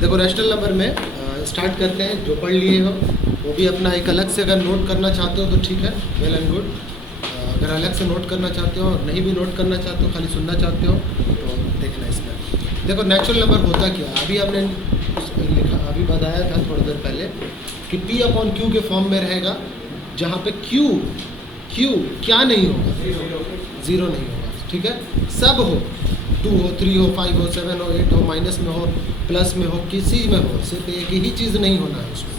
देखो rational number में start करते हैं, जो पढ़ लिए हो वो भी अपना एक अलग से अगर नोट करना चाहते हो तो ठीक है, वेल एंड गुड। अगर अलग से नोट करना चाहते हो, नहीं भी नोट करना चाहते हो, खाली सुनना चाहते हो तो देखना इसमें। देखो नेचुरल नंबर होता क्या है, अभी हमने लिखा, अभी बताया था थोड़ी देर पहले कि P अपॉन Q के फॉर्म में रहेगा, जहाँ पे Q क्या नहीं होगा, ज़ीरो नहीं होगा, ठीक है। सब हो, 2 हो, 3 हो, 5 हो, 7 हो, 8 हो, माइनस में हो, प्लस में हो, किसी में हो, सिर्फ एक ही चीज़ नहीं होना है उसमें,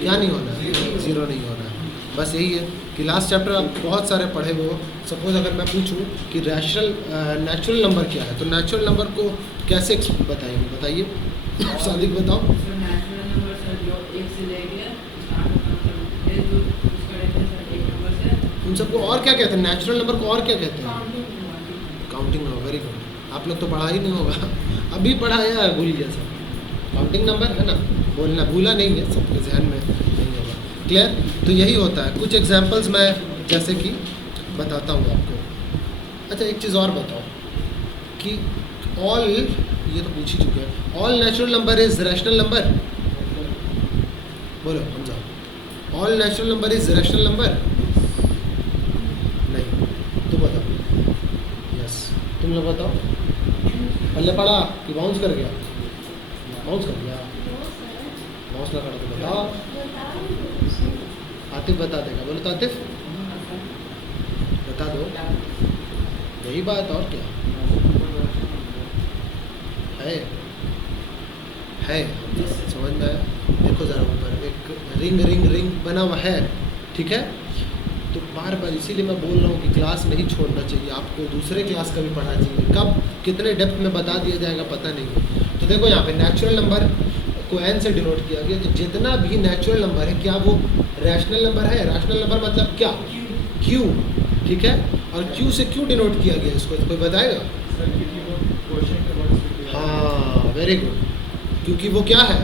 क्या नहीं होना है, ज़ीरो नहीं होना है। बस यही है कि लास्ट चैप्टर आप बहुत सारे पढ़े हुए हो। सपोज अगर मैं पूछूं कि नेचुरल नंबर क्या है, तो नेचुरल नंबर को कैसे बताएंगे, बताइए सादिक बताओ। उन सबको और क्या कहते हैं, नेचुरल नंबर को और क्या कहते हैं? Counting number, very good. आप लोग तो पढ़ा ही नहीं होगा, अभी पढ़ाया है, भूल गया सब। काउंटिंग नंबर है ना, बोलना भूला नहीं है, सबके जहन में नहीं होगा, क्लियर। तो यही होता है। कुछ एग्जांपल्स मैं जैसे कि बताता हूँ आपको। अच्छा एक चीज़ और बताओ कि ऑल, ये तो पूछ ही चुके हैं, all natural number is rational number, बोलो समझाओ। All natural number is rational number? नहीं, तुम बताओ। यस, तुम लोग बताओ। पहले पढ़ा कि बाउंस कर गया? बाउंस कर गया, बाउंस ना करा तो बताओ। आतिफ बता देगा, बोलो तो आतिफ बता दो। यही बात, और क्या है समझ में आया? देखो ज़रा ऊपर एक रिंग बना हुआ है, ठीक है। तो बार बार इसीलिए मैं बोल रहा हूँ कि क्लास नहीं छोड़ना चाहिए, आपको दूसरे क्लास का भी पढ़ना चाहिए। कब कितने डेप्थ में बता दिया जाएगा पता नहीं। तो देखो यहाँ पे नेचुरल नंबर को n से डिनोट किया गया, तो जितना भी नेचुरल नंबर है क्या वो रैशनल नंबर है? रैशनल नंबर मतलब क्या? Q, ठीक है। और Q से क्यों डिनोट किया गया इसको, कोई बताएगा? हाँ वेरी गुड, क्योंकि वो क्या है,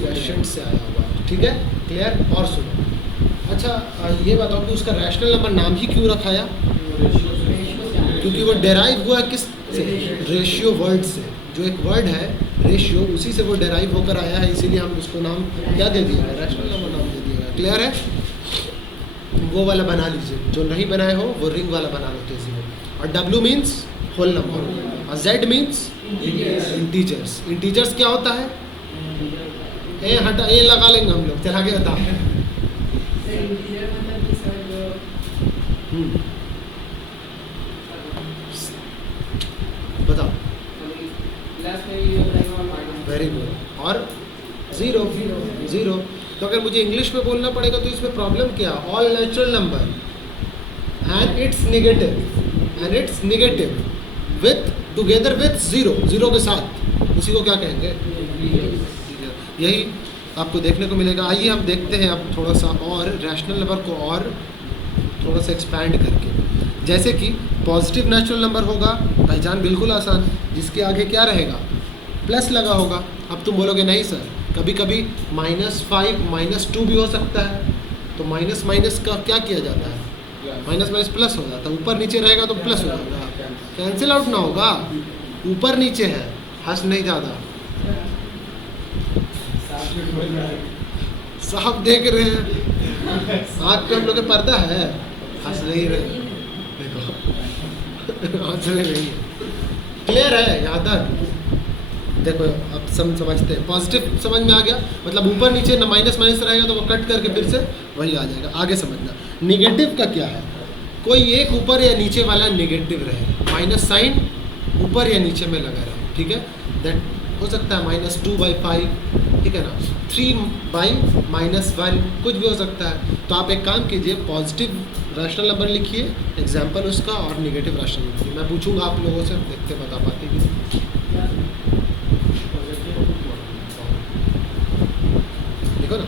क्वेश्चन से आया हुआ है, ठीक है, क्लियर। और सुनो, अच्छा ये बताओ कि उसका रैशनल नंबर नाम ही क्यों रखाया? क्योंकि वो डेराइव हुआ किस से? रेशियो वर्ड से। जो एक वर्ड है रेशियो, उसी से वो डेराइव होकर आया है, इसीलिए हम उसको नाम क्या दे दिया, रैशनल नंबर नाम दे दिया। क्लियर है? वो वाला बना लीजिए, जो नहीं बनाए हो वो रिंग वाला बना लो तेजी में। और W मीन्स होल नंबर, और Z मीन्स इंटीजर्स। इंटीजर्स क्या होता है? ए हटा, ए लगा लेंगे हम लोग, चला के बता। बताओ। Very good. और ज़ीरो। तो अगर मुझे इंग्लिश में बोलना पड़ेगा तो इसमें प्रॉब्लम क्या? All natural number and it's negative with together with zero के साथ, उसी को क्या कहेंगे? यही आपको देखने को मिलेगा। आइए हम देखते हैं अब थोड़ा सा और रैशनल नंबर को और थोड़ा सा एक्सपैंड करके। जैसे कि पॉजिटिव नेचुरल नंबर होगा पहचान बिल्कुल आसान, जिसके आगे क्या रहेगा? प्लस लगा होगा। अब तुम बोलोगे नहीं सर, कभी कभी -5 -2 भी हो सकता है, तो माइनस माइनस का क्या किया जाता है? माइनस प्लस हो जाता है। ऊपर नीचे रहेगा तो प्लस हो जाएगा, कैंसिल आउट ना होगा, ऊपर नीचे है, हंस नहीं ज़्यादा। साहब देख रहे हैं, आँख पे हम लोग का पर्दा है, हंस नहीं रहे, देखो हंस नहीं है, क्लियर है यहाँ तक? देखो अब समझते हैं। पॉजिटिव समझ में आ गया, मतलब ऊपर नीचे ना माइनस रहेगा तो वो कट करके फिर से वही आ जाएगा। आगे समझना। निगेटिव का क्या है? कोई एक ऊपर या नीचे वाला नेगेटिव रहे, माइनस साइन ऊपर या नीचे में लगा रहे, ठीक है। दैट हो सकता है -2/5, ठीक है ना, 3/-1, कुछ भी हो सकता है। तो आप एक काम कीजिए, पॉजिटिव रैशनल नंबर लिखिए, एग्जाम्पल उसका, और निगेटिव रैशनल नंबर। मैं पूछूंगा आप लोगों से, देखते बता पाते कि लिखो ना।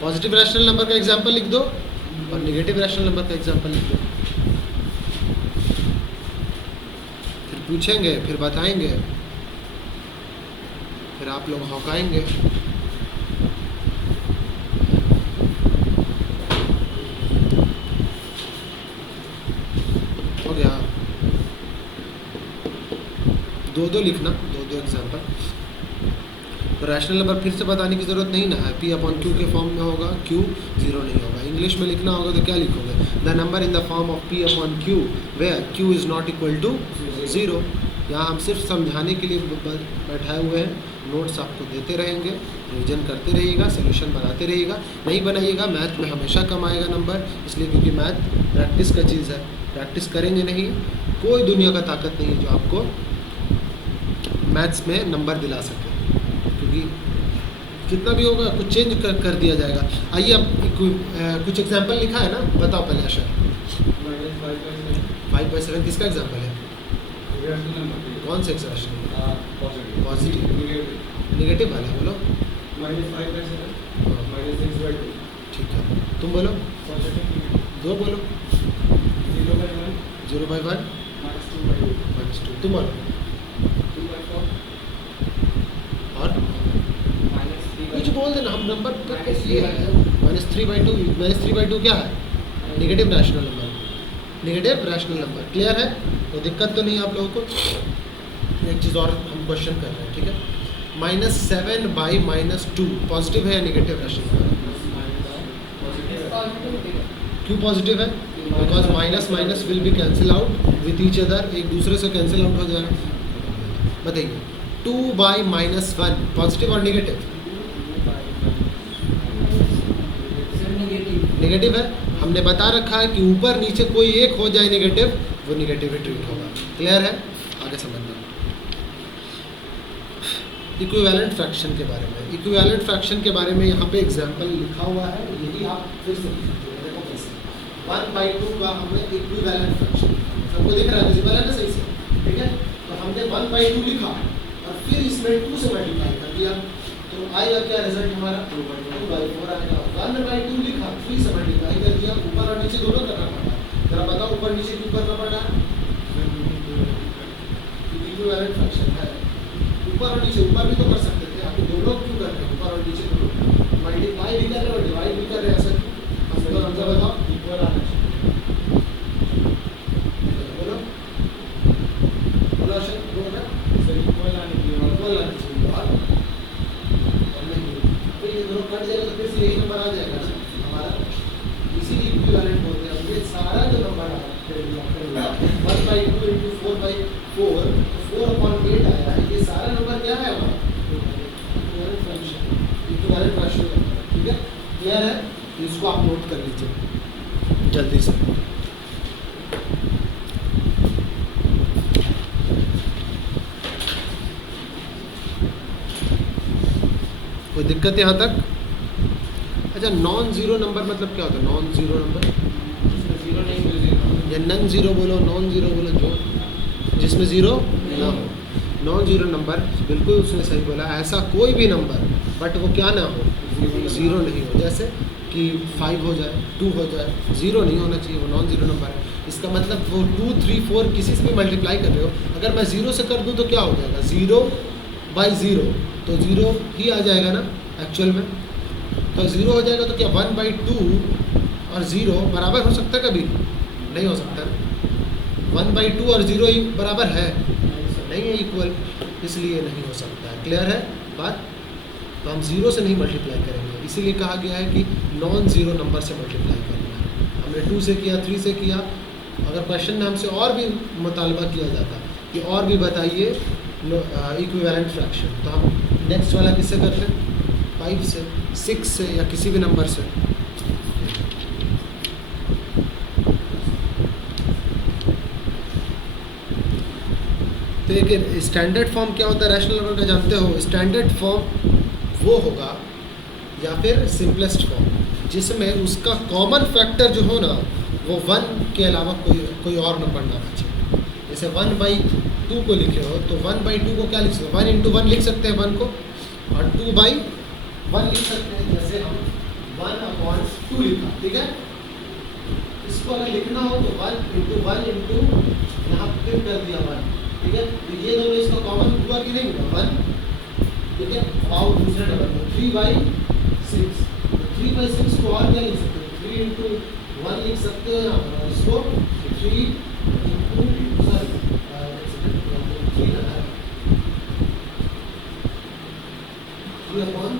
पॉजिटिव रैशनल नंबर का एग्जाम्पल लिख दो और निगेटिव रैशनल नंबर का एग्जाम्पल लिख दो, फिर पूछेंगे, फिर बताएंगे, फिर आप लोग हौकाएंगे। हो गया? दो लिखना, दो एग्जाम्पल। तो रैशनल नंबर फिर से बताने की ज़रूरत नहीं ना है, पी अपॉन क्यू के फॉर्म में होगा, क्यू जीरो नहीं होगा। इंग्लिश में लिखना होगा तो क्या लिखोगे, the number in the form of P upon Q where Q is not equal to zero. यहाँ हम सिर्फ समझाने के लिए बैठाए हुए हैं, नोट्स आपको देते रहेंगे, रिविजन करते रहिएगा, सोल्यूशन बनाते रहिएगा। नहीं बनाइएगा मैथ में हमेशा कम आएगा नंबर, इसलिए क्योंकि मैथ प्रैक्टिस का चीज़ है। प्रैक्टिस करेंगे नहीं, कोई दुनिया का ताकत नहीं है जो आपको मैथ्स में नंबर दिला सके, क्योंकि कितना भी होगा कुछ चेंज कर दिया जाएगा। आइए अब कुछ एग्जाम्पल लिखा है ना, बताओ पहले अशर। 5/7 किसका एग्जाम्पल है, कौन से एक्सप्रेशन, पॉजिटिव नेगेटिव वाला बोलो। ठीक है, तुम बोलो, दो बोलो। 0/1 -2, तुम बोलो। और कुछ बोल देना, हम नंबर ये है -3/2 क्या है, negative rational number, negative rational number. Clear है, तो दिक्कत तो नहीं है आप लोगों को। एक चीज़ और हम क्वेश्चन कर रहे हैं, ठीक है। -7/-2 पॉजिटिव है या नेगेटिव रैशनल नंबर, क्यों पॉजिटिव है, because minus minus will be cancel out with each other, एक दूसरे से कैंसिल आउट हो जाएगा। बताइए 2/-1 पॉजिटिव और नेगेटिव, नेगेटिव है। हमने बता रखा है कि ऊपर नीचे कोई एक हो जाए नेगेटिव, वो नेगेटिव ही ट्रीट होगा। क्लियर है, आगे समझना। इक्विवेलेंट फ्रैक्शन के बारे में, इक्विवेलेंट फ्रैक्शन के बारे में यहाँ पे एग्जांपल लिखा हुआ है, यही आप फिर से देखो कैसे। 1/2 का हमने इक्विवेलेंट फ्रैक्शन, सबको दिख रहा है, विजिबल है ना सही से, ठीक है। तो हमने 1/2 लिखा और फिर इसमें 2 से मल्टीप्लाई कर दिया, तो आएगा क्या रिजल्ट हमारा, 2/4 आएगा। 1/2 लिखा, 3 से मल्टीप्लाई कर दिया, ऊपर और नीचे दोनों करना पड़ा। जरा बताओ ऊपर नीचे क्यों करना पड़ा, इक्विवेलेंट फ्रैक्शन है। ऊपर और नीचे, ऊपर भी तो कर सकते थे, आप दोनों क्यों कर रहे हैं, ऊपर और नीचे दोनों, मल्टीप्लाई भी कर रहे हैं और डिवाइड भी कर रहे हैं, ऐसा क्यों, हमको बताओ। इक्वल आना चाहिए, बोलो बोलो सर, बोलो सर, इक्वल आना चाहिए, इक्वल आना चाहिए। और नहीं तो ये दोनों कट जाएगा तो फिर से यही नंबर आ जाएगा ना हमारा, इसीलिए इक्विवेलेंट बोलते हैं। ये सारा जो नंबर आया 1/2 × 4/4 4/8 आया है, ये सारा नंबर क्या है हमारा, equivalent fraction, equivalent fraction number, ठीक है। क्लियर है, इसको आप नोट कर लीजिए जल्दी से। कोई दिक्कत यहाँ तक? अच्छा, नॉन ज़ीरो नंबर मतलब क्या होता है, नॉन ज़ीरो नंबर, या नन ज़ीरो बोलो, नॉन ज़ीरो बोलो, जो जिसमें ज़ीरो ना हो, नॉन ज़ीरो नंबर। बिल्कुल उसने सही बोला, ऐसा कोई भी नंबर बट वो क्या ना हो, ज़ीरो नहीं हो। जैसे कि 5 हो जाए, 2 हो जाए, ज़ीरो नहीं होना चाहिए, वो नॉन ज़ीरो नंबर है। इसका मतलब वो 2, 3, 4 किसी से भी मल्टीप्लाई कर रहे हो, अगर मैं ज़ीरो से कर दूँ तो क्या हो जाएगा, 0/0, तो ज़ीरो ही आ जाएगा ना एक्चुअल में। तो 0 हो जाएगा तो क्या 1/2 और 0 बराबर हो सकता है, कभी नहीं हो सकता। 1/2 और 0 ही बराबर है, नहीं है इक्वल, इसलिए नहीं हो सकता है। क्लियर है बात, तो हम 0 से नहीं मल्टीप्लाई करेंगे, इसीलिए कहा गया है कि नॉन ज़ीरो नंबर से मल्टीप्लाई करना है। हमने 2 से किया, 3 से किया, अगर क्वेश्चन में हमसे और भी मुतालबा किया जाता कि और भी बताइए इक्विवेलेंट फ्रैक्शन, तो हम नेक्स्ट वाला किससे करते हैं, 5 से, 6 से, या किसी भी नंबर से। तो एक स्टैंडर्ड फॉर्म क्या होता है रैशनल नंबर का, जानते हो? स्टैंडर्ड फॉर्म वो होगा या फिर सिंपलेस्ट फॉर्म जिसमें उसका कॉमन फैक्टर जो हो ना वो 1 के अलावा कोई और नंबर ना बचे। जैसे 1/2 को लिखे हो तो 1/2 को क्या लिख सकते हो, 1 × 1 लिख सकते हैं 1 को, और 2/1 लिख सकते हैं। जैसे हम 1/2 लिखा, ठीक है। इसको अगर लिखना हो तो 1 × 1 यहाँ फिर कर दिया 1, ठीक है। तो ये दोनों इसका कॉमन हुआ कि नहीं हुआ, 1, ठीक है। और दूसरे नंबर में 3/6, 3/6 को और क्या लिख सकते हैं, 3 × 1 लिख सकते हो, इसको 3 × 3 अपॉन,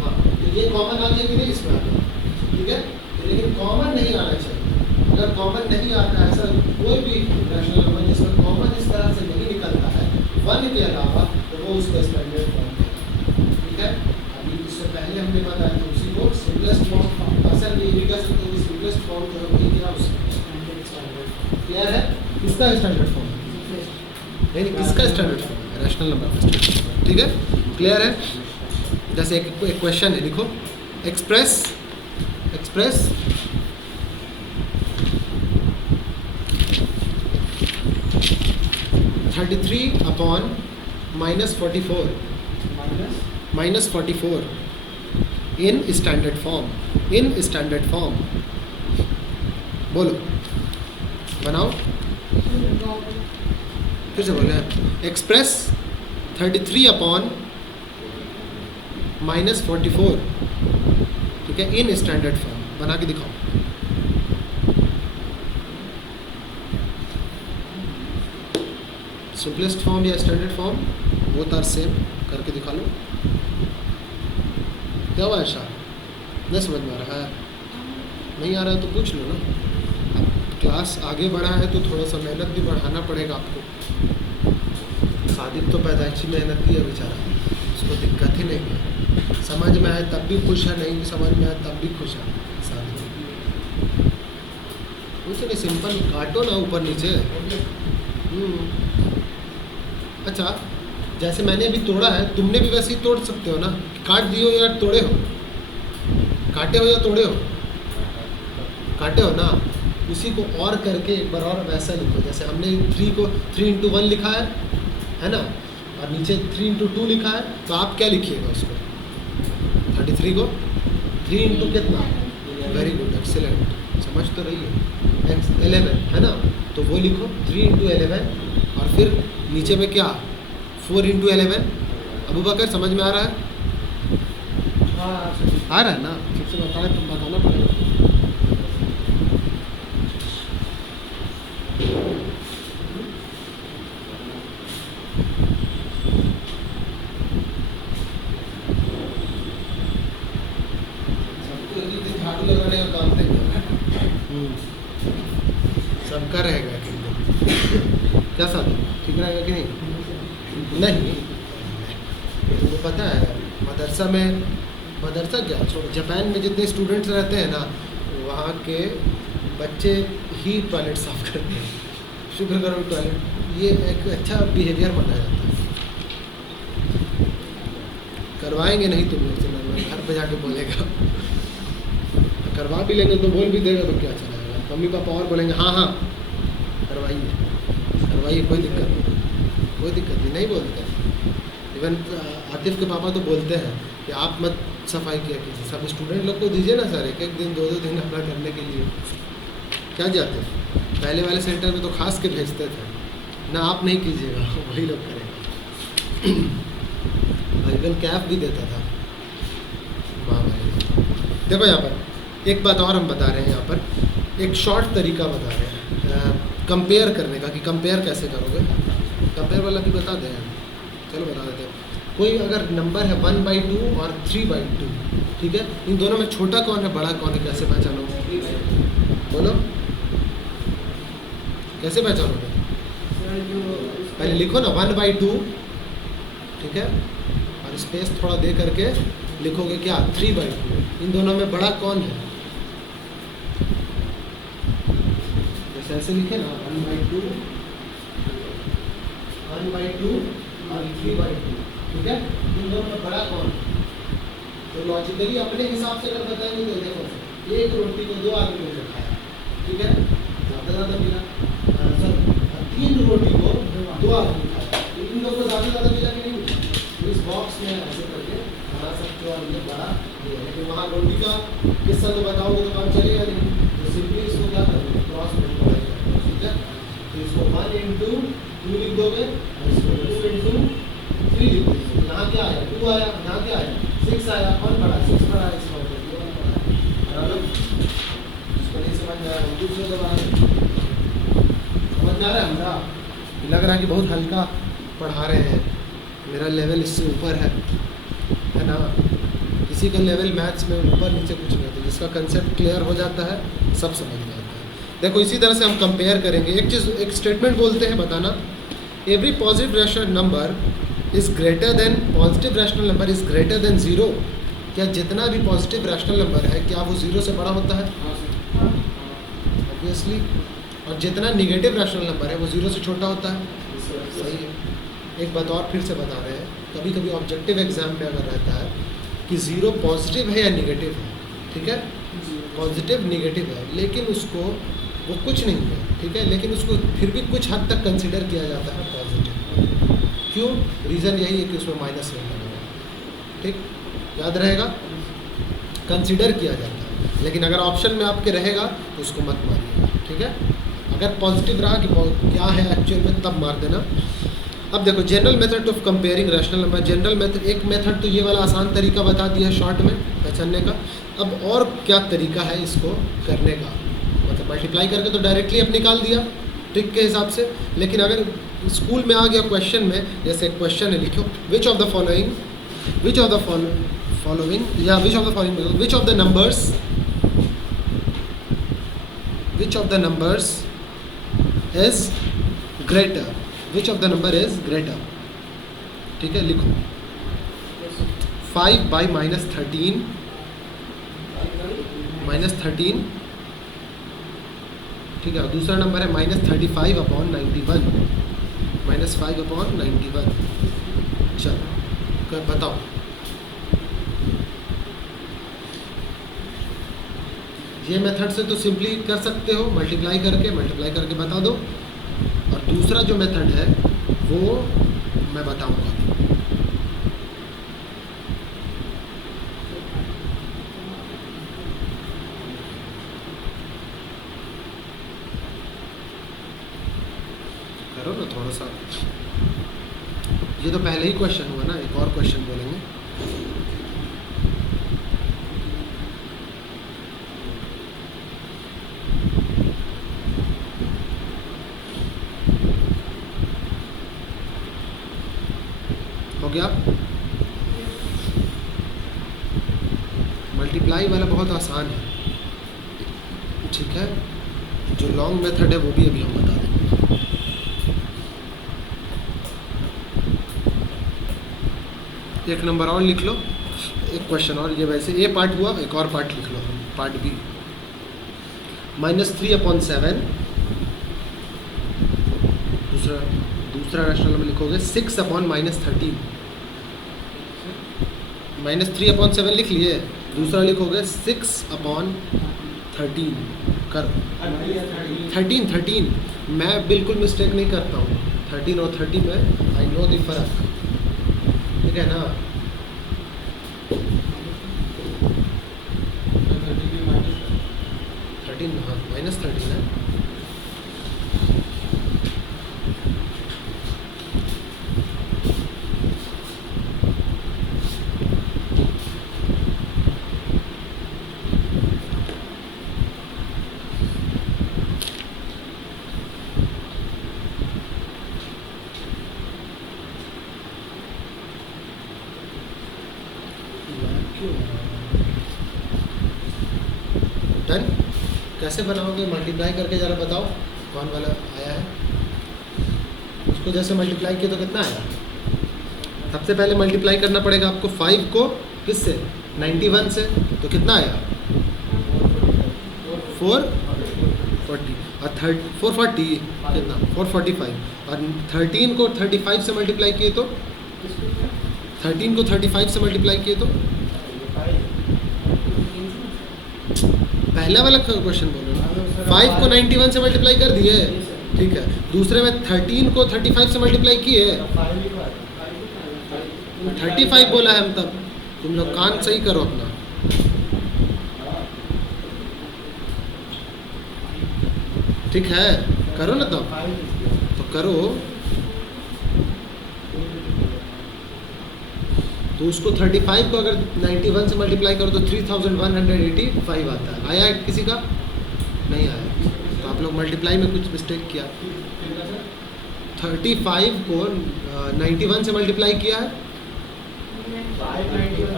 हाँ तो ये कॉमन आ गया कि नहीं इसमें आ गया, ठीक है। तो लेकिन कॉमन नहीं आना चाहिए। अगर कॉमन नहीं आता, ऐसा कोई भी रैशनल नंबर जिसमें कॉमन इस तरह से नहीं निकलता है 1 के अलावा, तो वो उसका स्टैंडर्ड फॉर्म है, ठीक है। अभी इससे पहले हमने बताया था उसी को सिंपलेस्ट फॉर्म, असल में ये भी कह सकते हैं कि सिंपलेस्ट फॉर्म जो है वही क्या उसका क्लियर है। किसका स्टैंडर्ड फॉर्म, नहीं किसका स्टैंडर्ड फॉर्म है, रैशनल नंबर का स्टैंडर्ड फॉर्म, ठीक है, क्लियर है। जैसे एक क्वेश्चन है, लिखो express 33 upon -44 in standard form, बोलो, बनाओ, फिर से बोले, एक्सप्रेस 33 अपॉन -44, ठीक है, इन स्टैंडर्ड फॉर्म, बना के दिखाओ। सिंपलेस्ट फॉर्म या standard form both are same, करके दिखा लो। क्या हुआ ऐसा, नहीं समझ में आ रहा है, नहीं आ रहा है तो पूछ लो ना। अब क्लास आगे बढ़ा है तो थोड़ा सा मेहनत भी बढ़ाना पड़ेगा आपको। सादिक तो पैदाइशी मेहनत की है बेचारा, उसको दिक्कत ही नहीं है, समझ में आए तब भी खुश है, नहीं समझ में आए तब भी खुश है। सादिक कुछ नहीं, सिंपल काटो ना ऊपर नीचे। अच्छा, जैसे मैंने अभी तोड़ा है, तुमने भी वैसे ही तोड़ सकते हो ना, काट दियो या तोड़े हो, काटे हो या तोड़े हो, काटे हो ना, उसी को और करके एक बार और वैसा लिखो। जैसे हमने 3 को 3 × 1 लिखा है ना, और नीचे 3 × 2 लिखा है, तो आप क्या लिखिएगा उसको, 33 को 3 × कितना, वेरी गुड, एक्सीलेंट, समझ तो रही है, 11 है ना, तो वो लिखो 3 × 11, और फिर नीचे में क्या 4 × 11। अबू बकर समझ में आ रहा है, आ रहा है ना, सबसे बताना पड़ेगा। सबको एक दिन झाड़ू लगाने का काम देंगे, सबका रहेगा क्या साथ, ठीक रहेगा कि नहीं, तुमको पता है मदरसा क्या छोड़ो, जापान में जितने स्टूडेंट्स रहते हैं ना, वहाँ के बच्चे ही टॉयलेट साफ करते हैं, शुक्र करो टॉयलेट, ये एक अच्छा बिहेवियर माना जाता है। करवाएंगे नहीं तुम लोग से, घर पे जाके बोलेगा, करवा भी लेंगे तो बोल भी देगा तो क्या चलेगा, मम्मी पापा और बोलेंगे हाँ करवाइए, कोई दिक्कत नहीं बोलते। इवन आतिफ के पापा तो बोलते हैं कि आप मत सफाई किया कीजिए, सब स्टूडेंट लोग को दीजिए ना सर, एक दिन 2 दिन अपना करने के लिए, क्या जाते पहले वाले सेंटर में तो खास के भेजते थे ना, आप नहीं कीजिएगा, वही लोग करेंगे। इवन कैफ भी देता था, वाह भाई। देखो यहाँ पर एक बात और हम बता रहे हैं, यहाँ पर एक शॉर्ट तरीका बता रहे हैं कंपेयर करने का, कि कंपेयर कैसे करोगे, कंपेयर वाला भी बता दें, चलो बता देते हैं। कोई अगर नंबर है 1/2 और 3/2, ठीक है, इन दोनों में छोटा कौन है बड़ा कौन है, कैसे पहचानोगे, बोलो कैसे पहचानोगे, पहले लिखो ना 1/2, ठीक है, और स्पेस थोड़ा दे करके लिखोगे क्या 3/2, इन दोनों में बड़ा कौन है, जैसे ऐसे लिखे ना 1/2 और 3/2, ठीक है, इन दोनों में बड़ा कौन है। तो लॉजिकली अपने हिसाब से अगर बताएंगे तो देखो, एक रोटी को 2 आदमियों ने खाया, ठीक है, ज़्यादा मिला, सर 3 रोटी को 2 आदमी खाया, इन लोगों को ज़्यादा मिला कि नहीं मिला, तो इस बॉक्स में ऐसे करके बना सकते हो, और ये बड़ा ये है। लेकिन वहाँ रोटी का किस्सा तो बताओगे तो काम चलेगा नहीं, तो सिंपली इसको क्या करोगे, क्रॉस मल्टीप्लाई करोगे, ठीक है, तो इसको 1 × 2 लिख दोगे, और इसको 2 × 3 लिख दोगे। यहाँ क्या आया 2 आया, यहाँ क्या आया 6 आया, कौन बड़ा 6 बड़ा है, इसका मतलब ये वाला बड़ा है, बराबर। इसको नहीं समझ में आया दूसरे दबा, समझ में आ रहा है हमारा, लग रहा है कि बहुत हल्का पढ़ा रहे हैं, मेरा लेवल इससे ऊपर है ना। किसी का लेवल मैथ्स में ऊपर नीचे कुछ नहीं होता, जिसका कंसेप्ट क्लियर हो जाता है सब समझ में आता है। देखो इसी तरह से हम कंपेयर करेंगे। एक स्टेटमेंट बोलते हैं, बताना every positive rational number is greater than positive rational number is greater than zero. क्या जितना भी पॉजिटिव रैशनल नंबर है क्या वो ज़ीरो से बड़ा होता है? ऑब्वियसली। और जितना निगेटिव रैशनल नंबर है वो ज़ीरो से छोटा होता है। सही है। एक बात और फिर से बता रहे हैं, कभी कभी ऑब्जेक्टिव एग्जाम में अगर रहता है कि ज़ीरो पॉजिटिव है या निगेटिव है, ठीक है, पॉजिटिव निगेटिव है, लेकिन उसको वो कुछ नहीं है, ठीक है, लेकिन उसको फिर भी कुछ हद तक कंसिडर किया जाता है पॉजिटिव। क्यों? रीज़न यही है कि उसमें माइनस नहीं लगा है, ठीक, याद रहेगा, कंसिडर किया जाता है। लेकिन अगर ऑप्शन में आपके रहेगा तो उसको मत मारिएगा, ठीक है। अगर पॉजिटिव रहा कि क्या है एक्चुअल में तब मार देना। अब देखो general method of comparing rational number. General method, एक मेथड तो ये वाला आसान तरीका बता दिया है शॉर्ट में पहचानने का। अब और क्या तरीका है इसको करने का, मतलब मल्टीप्लाई करके तो डायरेक्टली अब निकाल दिया ट्रिक के हिसाब से, लेकिन अगर स्कूल में आ गया क्वेश्चन में, जैसे क्वेश्चन है लिखो which of the following which of the following या which of the following which of the numbers is greater, which of the number is greater, ठीक है, लिखो 5 बाई -13 ठीक है। दूसरा नंबर है -35 अपॉन 91 -5 अपॉन 91। चलो बताओ, ये मेथड से तो सिंपली कर सकते हो, मल्टीप्लाई करके बता दो। और दूसरा जो मेथड है वो मैं बताऊंगा। करो ना थोड़ा सा, ये तो पहले ही क्वेश्चन हुआ ना, एक और क्वेश्चन बोलेंगे। हो गया? मल्टीप्लाई वाला बहुत आसान है, ठीक है। जो लॉन्ग मेथड है वो भी अभी हम बता देंगे। एक नंबर और लिख लो, एक क्वेश्चन और, ये वैसे ये पार्ट हुआ, एक और पार्ट लिख लो, पार्ट बी। -3 अपॉन 7, दूसरा रैशनल नंबर लिखोगे 6 अपॉन -13, -3 अपॉन 7 लिख लिए, दूसरा लिखोगे 6 अपॉन 13। करो 13, मैं बिल्कुल मिस्टेक नहीं करता हूँ, 13 और 30 में आई नो द फर्क, ठीक है ना। हाँ -13 है। डन। कैसे बनाओगे? मल्टीप्लाई करके ज़रा बताओ कौन वाला आया है। उसको जैसे मल्टीप्लाई किया तो कितना आया? सबसे पहले मल्टीप्लाई करना पड़ेगा आपको 5 को किससे? 91 से, तो कितना आया? 440 और 440 कितना? 445। और 13 को 35 से मल्टीप्लाई किए तो 13 को 35 से मल्टीप्लाई किए तो पहला वाला क्वेश्चन बोलो ना, 5 को 91 से मल्टीप्लाई कर दिए, ठीक है। दूसरे में 13 को 35 से मल्टीप्लाई किए, 35 बोला है हम, तब तुम लोग कान सही करो अपना। ठीक है, करो ना तब, तो करो। तो उसको 35 को अगर 91 से मल्टीप्लाई करो तो 3185 आता है। आया किसी का? नहीं आया। तो आप लोग मल्टीप्लाई में कुछ मिस्टेक किया। 35 को 91 से मल्टीप्लाई किया है,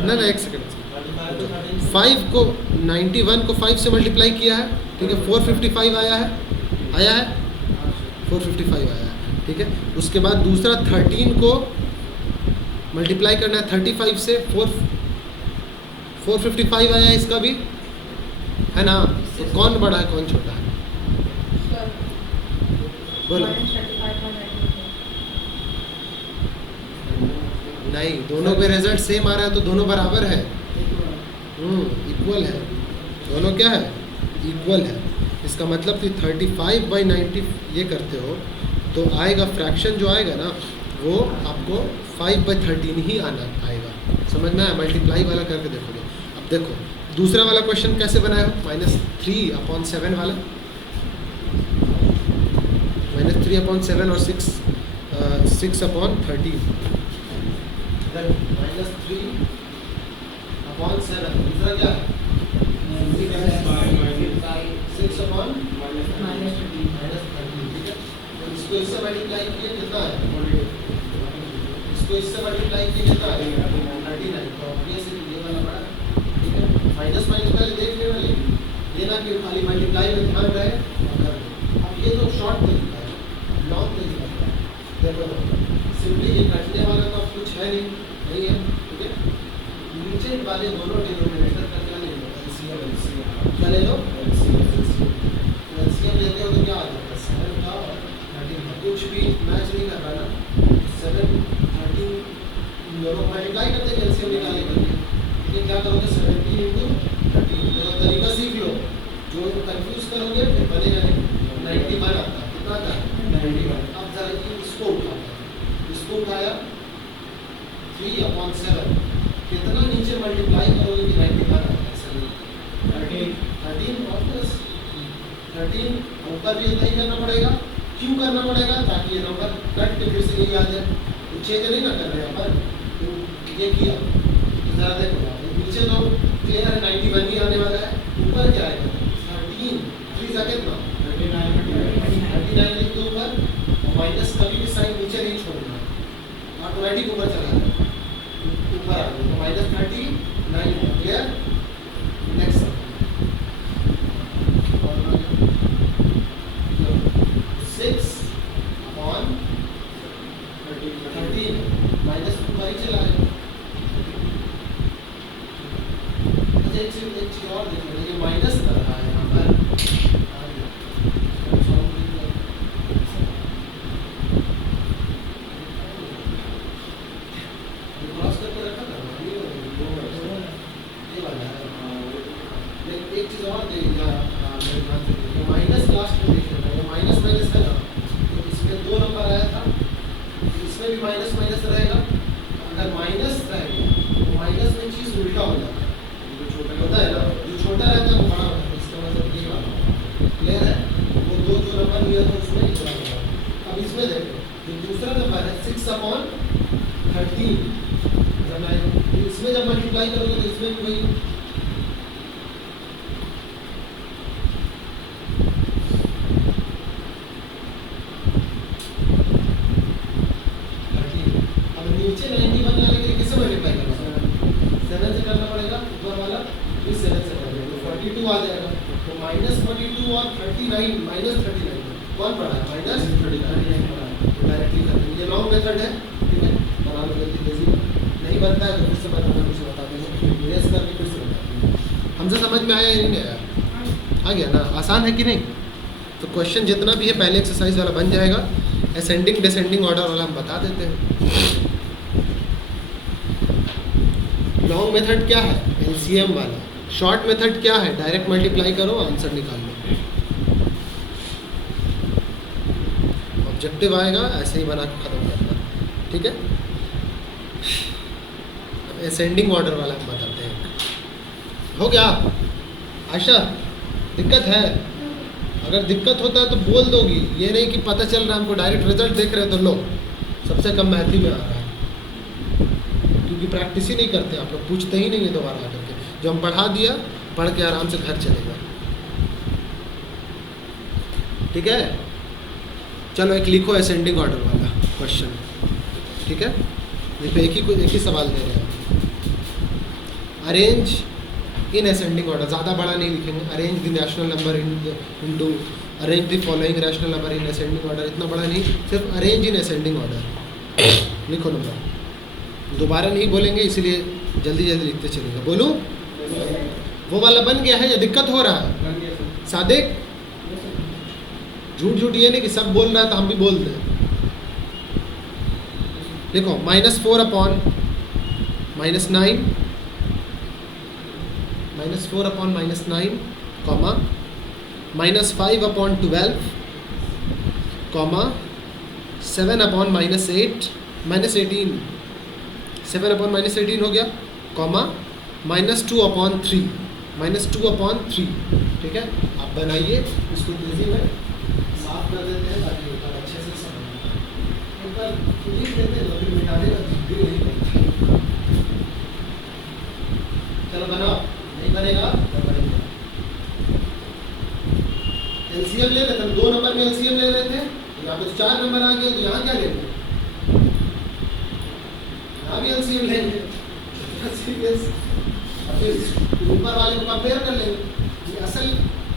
ना एक सेकेंड, 5 को 91 को 5 से मल्टीप्लाई किया है, ठीक है, 455 आया है 455 आया है, ठीक है। उसके बाद दूसरा 13 को मल्टीप्लाई करना है 35 से, 455 आया है इसका भी, है ना। तो कौन बड़ा है कौन छोटा है, बोलो। नहीं, दोनों पे रिजल्ट सेम आ रहा है तो दोनों बराबर है, इक्वल है, दोनों क्या है, इक्वल है। इसका मतलब कि 35/90 ये करते हो तो आएगा फ्रैक्शन जो आएगा ना वो आपको 5/13 ही आएगा, समझ में आया। मल्टीप्लाई वाला करके देखोगे। अब देखो दूसरा वाला क्वेश्चन कैसे बनाया हो, -3/7 वाला, -3/7 और 6/13, -3/7 दूसरा क्या है, 6/-13, ठीक है। तो इसको इससे मल्टीप्लाई किए कितना है, इसको इससे मल्टीप्लाई किए कितना है, 39। तो ऑब्वियसली ये वाला बड़ा, ठीक है। माइनस पहले देख लेना, लेकिन ये ना कि खाली मल्टीप्लाई में ध्यान रहे। अब ये तो शॉर्ट तरीका है, लॉन्ग तरीका है। देखो सिंपली ये कटने वाला तो अब कुछ है नहीं है, ठीक है। नीचे वाले दोनों डिनोमिनेटर का क्या ले लो, एलसीएम क्या ले लो, एलसीएम लेते हो तो क्या आ जाएगा, 7 का और 13 का, कुछ भी मैच नहीं कर रहा ना, 7 13 दोनों मल्टीप्लाई करते हैं एलसीएम निकालने के लिए। ये क्या करोगे, 17 × 13, तो तरीका सीख लो, जो कंफ्यूज करोगे फिर बनेगा नहीं। 91 आता है, कितना आता है, 91। अब जरा इसको उठाया 3/7, कितना नीचे मल्टीप्लाई करोगे कि 91 आता है, 13 और प्लस 13 ऊपर भी इतना ही करना पड़ेगा। क्यों करना पड़ेगा, ताकि ये नंबर कट के फिर से यही आ जाए, छेद नहीं ना कर रहे हैं पर, तो ये किया। जरा देखो नीचे तो क्लियर है 91 ही आने वाला है, ऊपर क्या आएगा 13, 3 सा कितना 39 लिख दो ऊपर, और माइनस कभी भी साइन नीचे नहीं छोड़ना, ऑटोमेटिक ऊपर चला जाए, ऊपर आ गया तो -39 क्लियर। नेक्स्ट 6/13 माइनस ऊपर ही चला जाए। एक चीज और देख लो, ये माइनस कर रहा है यहाँ पर, क्रॉस करके रखा था ये वाला है। एक चीज और देगा, माइनस लास्ट में देख लेना, ये माइनस है ना, तो इसमें 2 नंबर आया था, इसमें भी माइनस रहेगा। अगर माइनस रहेगा तो माइनस में चीज़ उल्टा हो जाता है, होता है ना, जो छोटा रहता है वो बड़ा होता है, इसका मतलब ये वाला क्लियर है। वो 2 जो नंबर लिया था उसमें ही बड़ा होगा। अब इसमें देखो जो दूसरा नंबर है 6/13, इसमें जब मल्टीप्लाई करोगे तो इसमें भी वही, अब नीचे 91 लाने के लिए किससे मल्टीप्लाई करना पड़ेगा, 7 से करना पड़ेगा, ऊपर वाला फिर 7 से करना पड़ेगा, तो 42 आ जाएगा। तो -42 और 39 -39 कौन पड़ा है, -39 पड़ा है, डायरेक्टली कर देंगे। ये लॉन्ग मेथड है, ठीक है, बना लो जल्दी जल्दी, नहीं बनता है तो फिर से बताना, कुछ बता देंगे, रेस करके फिर से बता देंगे। हमसे समझ में आया या नहीं आया, आ गया ना, आसान है कि नहीं। तो क्वेश्चन जितना भी है पहले एक्सरसाइज वाला बन जाएगा, असेंडिंग डिसेंडिंग ऑर्डर वाला हम बता देते हैं। लॉन्ग मेथड क्या है, एलसीएम वाला। शॉर्ट मेथड क्या है, डायरेक्ट मल्टीप्लाई करो आंसर निकाल लो, ऑब्जेक्टिव आएगा ऐसे ही बना के खत्म करना, ठीक है। असेंडिंग ऑर्डर वाला हम बताते हैं। हो गया आशा, दिक्कत है, अगर दिक्कत होता है तो बोल दोगी, ये नहीं कि पता चल रहा है हमको डायरेक्ट रिजल्ट देख रहे हो तो लो सबसे कम मैथ ही में आ रहा है, क्योंकि प्रैक्टिस ही नहीं करते आप लोग, पूछते ही नहीं है दोबारा आकर के। जो हम पढ़ा दिया पढ़ के आराम से घर चलेगा, ठीक है। चलो एक लिखो असेंडिंग ऑर्डर वाला क्वेश्चन, ठीक है। इस पे एक ही सवाल दे रहे हैं। अरेंज इन असेंडिंग ऑर्डर, ज़्यादा बड़ा नहीं लिखेंगे। Arrange the rational number into arrange the following rational number in ascending order, इतना बड़ा नहीं, सिर्फ अरेंज इन असेंडिंग ऑर्डर लिखो नंबर। दोबारा नहीं बोलेंगे इसलिए जल्दी जल्दी लिखते चलेगा। बोलूँ वो वाला बन गया है या दिक्कत हो रहा है? सादिक झूठ झूठ ये नहीं कि सब बोल रहा है तो हम भी बोल दें। देखो -4 upon -9, -4 upon -9 comma -5 upon 12 comma 7 upon -8 -18, 7 upon -18 हो गया, कॉमा -2 अपॉन 3, -2 अपॉन 3, ठीक है। आप बनाइए इसको तेजी में साफ कर देते हैं ताकि एक बार अच्छे से समझ एक बार लिख देते हैं तो फिर मिटाने का जिद्दी नहीं बनता। चलो बनाओ, नहीं बनेगा तो बनेगा। एलसीएम ले लेते हैं, 2 नंबर में एलसीएम ले लेते हैं, यहाँ पे 4 नंबर आ गए तो यहाँ क्या लेंगे? यहाँ भी एलसीएम लेंगे। फिर ऊपर वाले को कंपेयर कर लेंगे। असल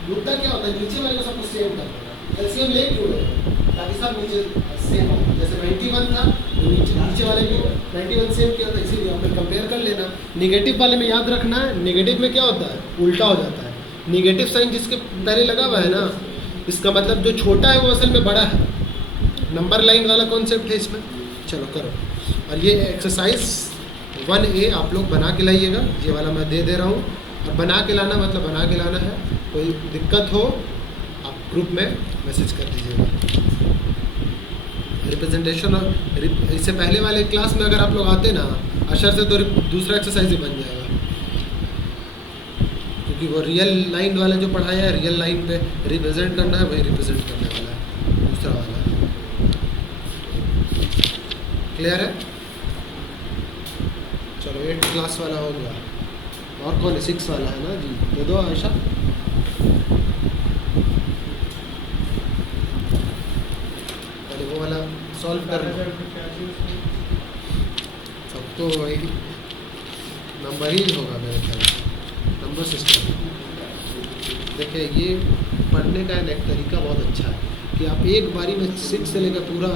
मुद्दा क्या होता है, नीचे वाले को सब कुछ सेम करना है। एलसीएम ले क्यों रहे हैं? ताकि सब नीचे सेम हो। जैसे 91 था तो नीचे वाले को 91 सेम किया था, इसीलिए आप कंपेयर कर लेना। नेगेटिव वाले में याद रखना है, नेगेटिव में क्या होता है, उल्टा हो जाता है। नेगेटिव साइन जिसके पहले लगा हुआ है ना, इसका मतलब जो छोटा है वो असल में बड़ा है। नंबर लाइन वाला कॉन्सेप्ट है इसमें। चलो करो। और ये एक्सरसाइज 1A आप लोग बना के लाइएगा, ये वाला मैं दे रहा हूँ। और बना के लाना मतलब बना के लाना है। कोई दिक्कत हो आप ग्रुप में मैसेज कर दीजिएगा। रिप्रेजेंटेशन और इससे पहले वाले क्लास में अगर आप लोग आते ना अशर से, तो दूसरा एक्सरसाइज ही बन जाएगा, क्योंकि वो रियल लाइन वाला जो पढ़ाया है, रियल लाइन पे रिप्रेजेंट करना है, वही रिप्रेजेंट करने वाला है दूसरा वाला। क्लियर है? चलो 8 क्लास वाला हो गया। और कौन है? 6 वाला है ना जी, दे दो आयशा। पहले वो वाला सॉल्व कर लो। सब तो वही नंबर ही होगा मेरे ख्याल से, नंबर सिस्टम। देखिए ये पढ़ने का एक तरीका बहुत अच्छा है कि आप एक बारी में 6 से लेकर पूरा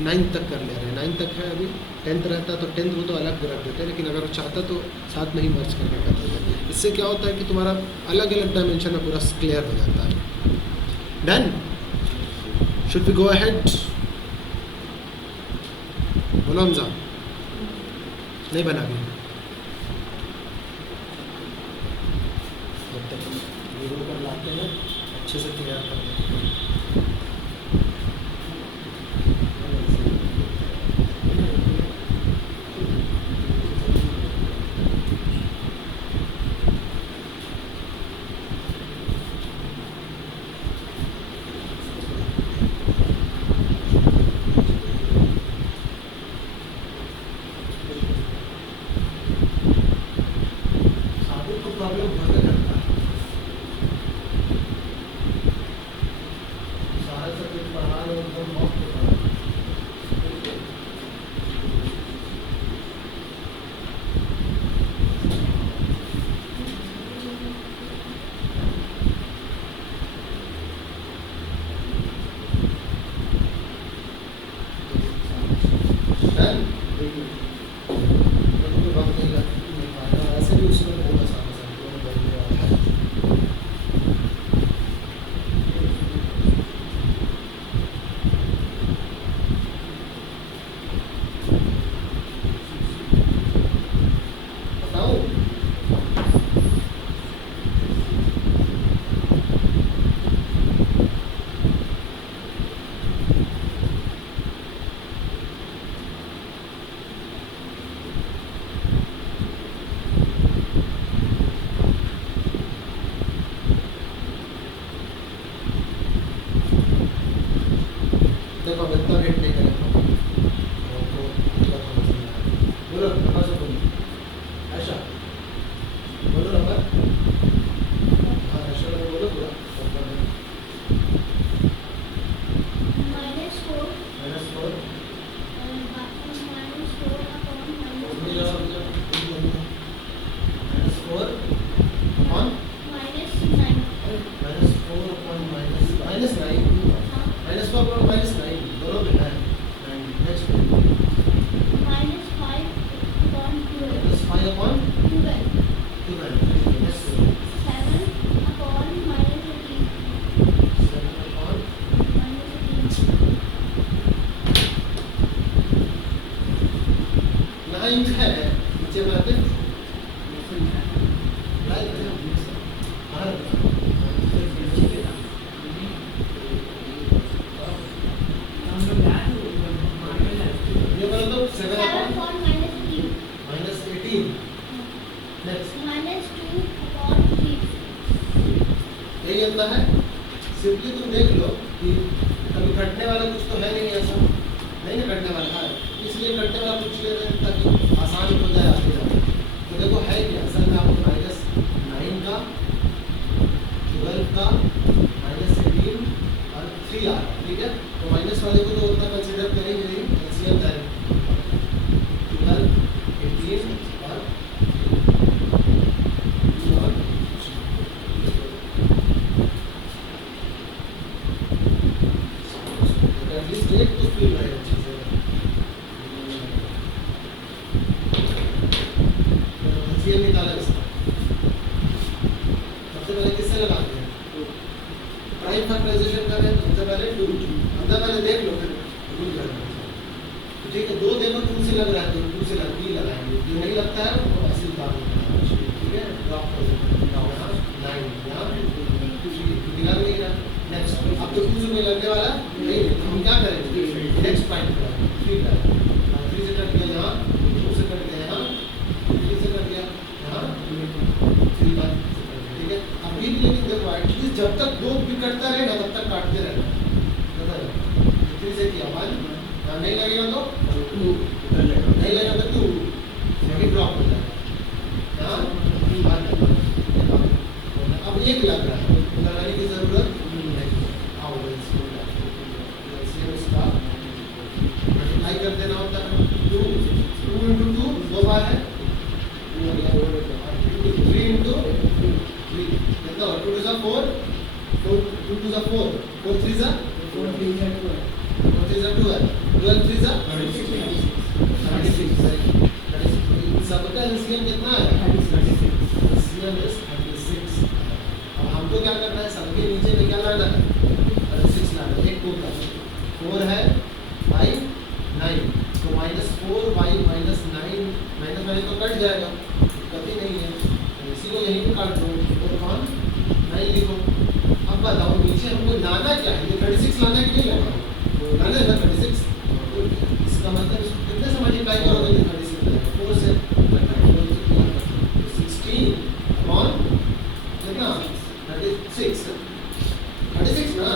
9 तक कर ले रहे हैं। 9 तक है, अभी 10th रहता तो 10th वो तो अलग रख देते हैं, लेकिन अगर वो चाहता तो साथ में ही मर्ज करके कर देते हैं। इससे क्या होता है कि तुम्हारा अलग अलग डायमेंशन में पूरा क्लियर हो जाता है। Done? Should we go ahead? बोलो हमजा। नहीं बना भी जब तक हम वीडियो पर लाते हैं अच्छे से क्लियर कर देते हैं। देखो अब इतना वेट नहीं करेंगे। बोलो नंबर से बोलो आयशा, बोलो नंबर। हाँ आयशा बोलो पूरा। -9 -4 और -9 दोनों पे है। Next -5 upon 12 -5 upon 12 12 next 7 upon -18 7 upon -18 9 है नीचे में आते ये बोलो तो 7 7 upon upon -18 -18 नेक्स्ट -2 upon 3 यही आता है। सिंपली तुम देख लो कि कभी कटने वाला कुछ तो है नहीं, ऐसा नहीं ना कटने वाला है, इसलिए कटने वाला कुछ ले रहे हैं ताकि आसान हो जाए आगे जाए। तो देखो है क्या असल में आपको -9 का 12 का -18 और 3 आ रहा है, ठीक है। तो माइनस वाले को तो उतना कंसिडर करेंगे नहीं, एलसीएम डायरेक्ट 12 18 और 2 और एटलीस्ट एक तो फील रहे चीजें। ये निकाला इसका सबसे पहले किससे लगाते हैं? प्राइम फैक्टराइजेशन कर रहे हैं, सबसे पहले 2 अंदर पहले देख लो फिर रूल कर रहे हैं। तो ठीक है, 2 देखो 2 से लग रहा है तो 2 से लग भी लगाएंगे, जो नहीं लगता है वो ऐसे ही काम होता है, ठीक है। ड्रॉप कर देते हैं यहाँ 9 यहाँ 3 दिखा नहीं रहा। नेक्स्ट अब तो 2 से नहीं लगने वाला नहीं है, तो हम क्या करेंगे? नेक्स्ट पॉइंट पर 3 का 3 से कट गया यहाँ, 2 से कट गया यहाँ, 3 से कट गया यहाँ, 3 का, ठीक है। अभी भी लेकिन देखो एटलीस्ट जब तक 2 भी कटता रहे ना तब तक काटते रहना, 3 से किया 1 नहीं लगेगा तो 2 नहीं लगेगा तो 2 सेकंड ड्रॉप हो जाएगा यहाँ 1। अब एक लग रहा है, लगाने की जरूरत मल्टीप्लाई कर देना होता है। 2 into 2 2 बार है, 3 into 3 कितना हो? 2 to the 4 2 to the 4 4 3 जा 4 3 जा 12 12 3 जा 36 सबका एलसीएम कितना है? LCM is 36। अब हमको क्या करना है? सबके नीचे में क्या लाना है? 36 लाना है। एक को 4 है बाई 9 तो -4 बाई -9 माइनस वाले तो कट जाएगा, कभी नहीं है तो इसी को यहीं पे काट दो और कौन 9 लिखो। अब बताओ नीचे हमको लाना क्या है? ये 36 लाना कि नहीं लाना? लाना है ना 36, तो इसका मतलब इसको कितने से मल्टीप्लाई करोगे? 36 4 से 16 अपॉन कितना 36 ना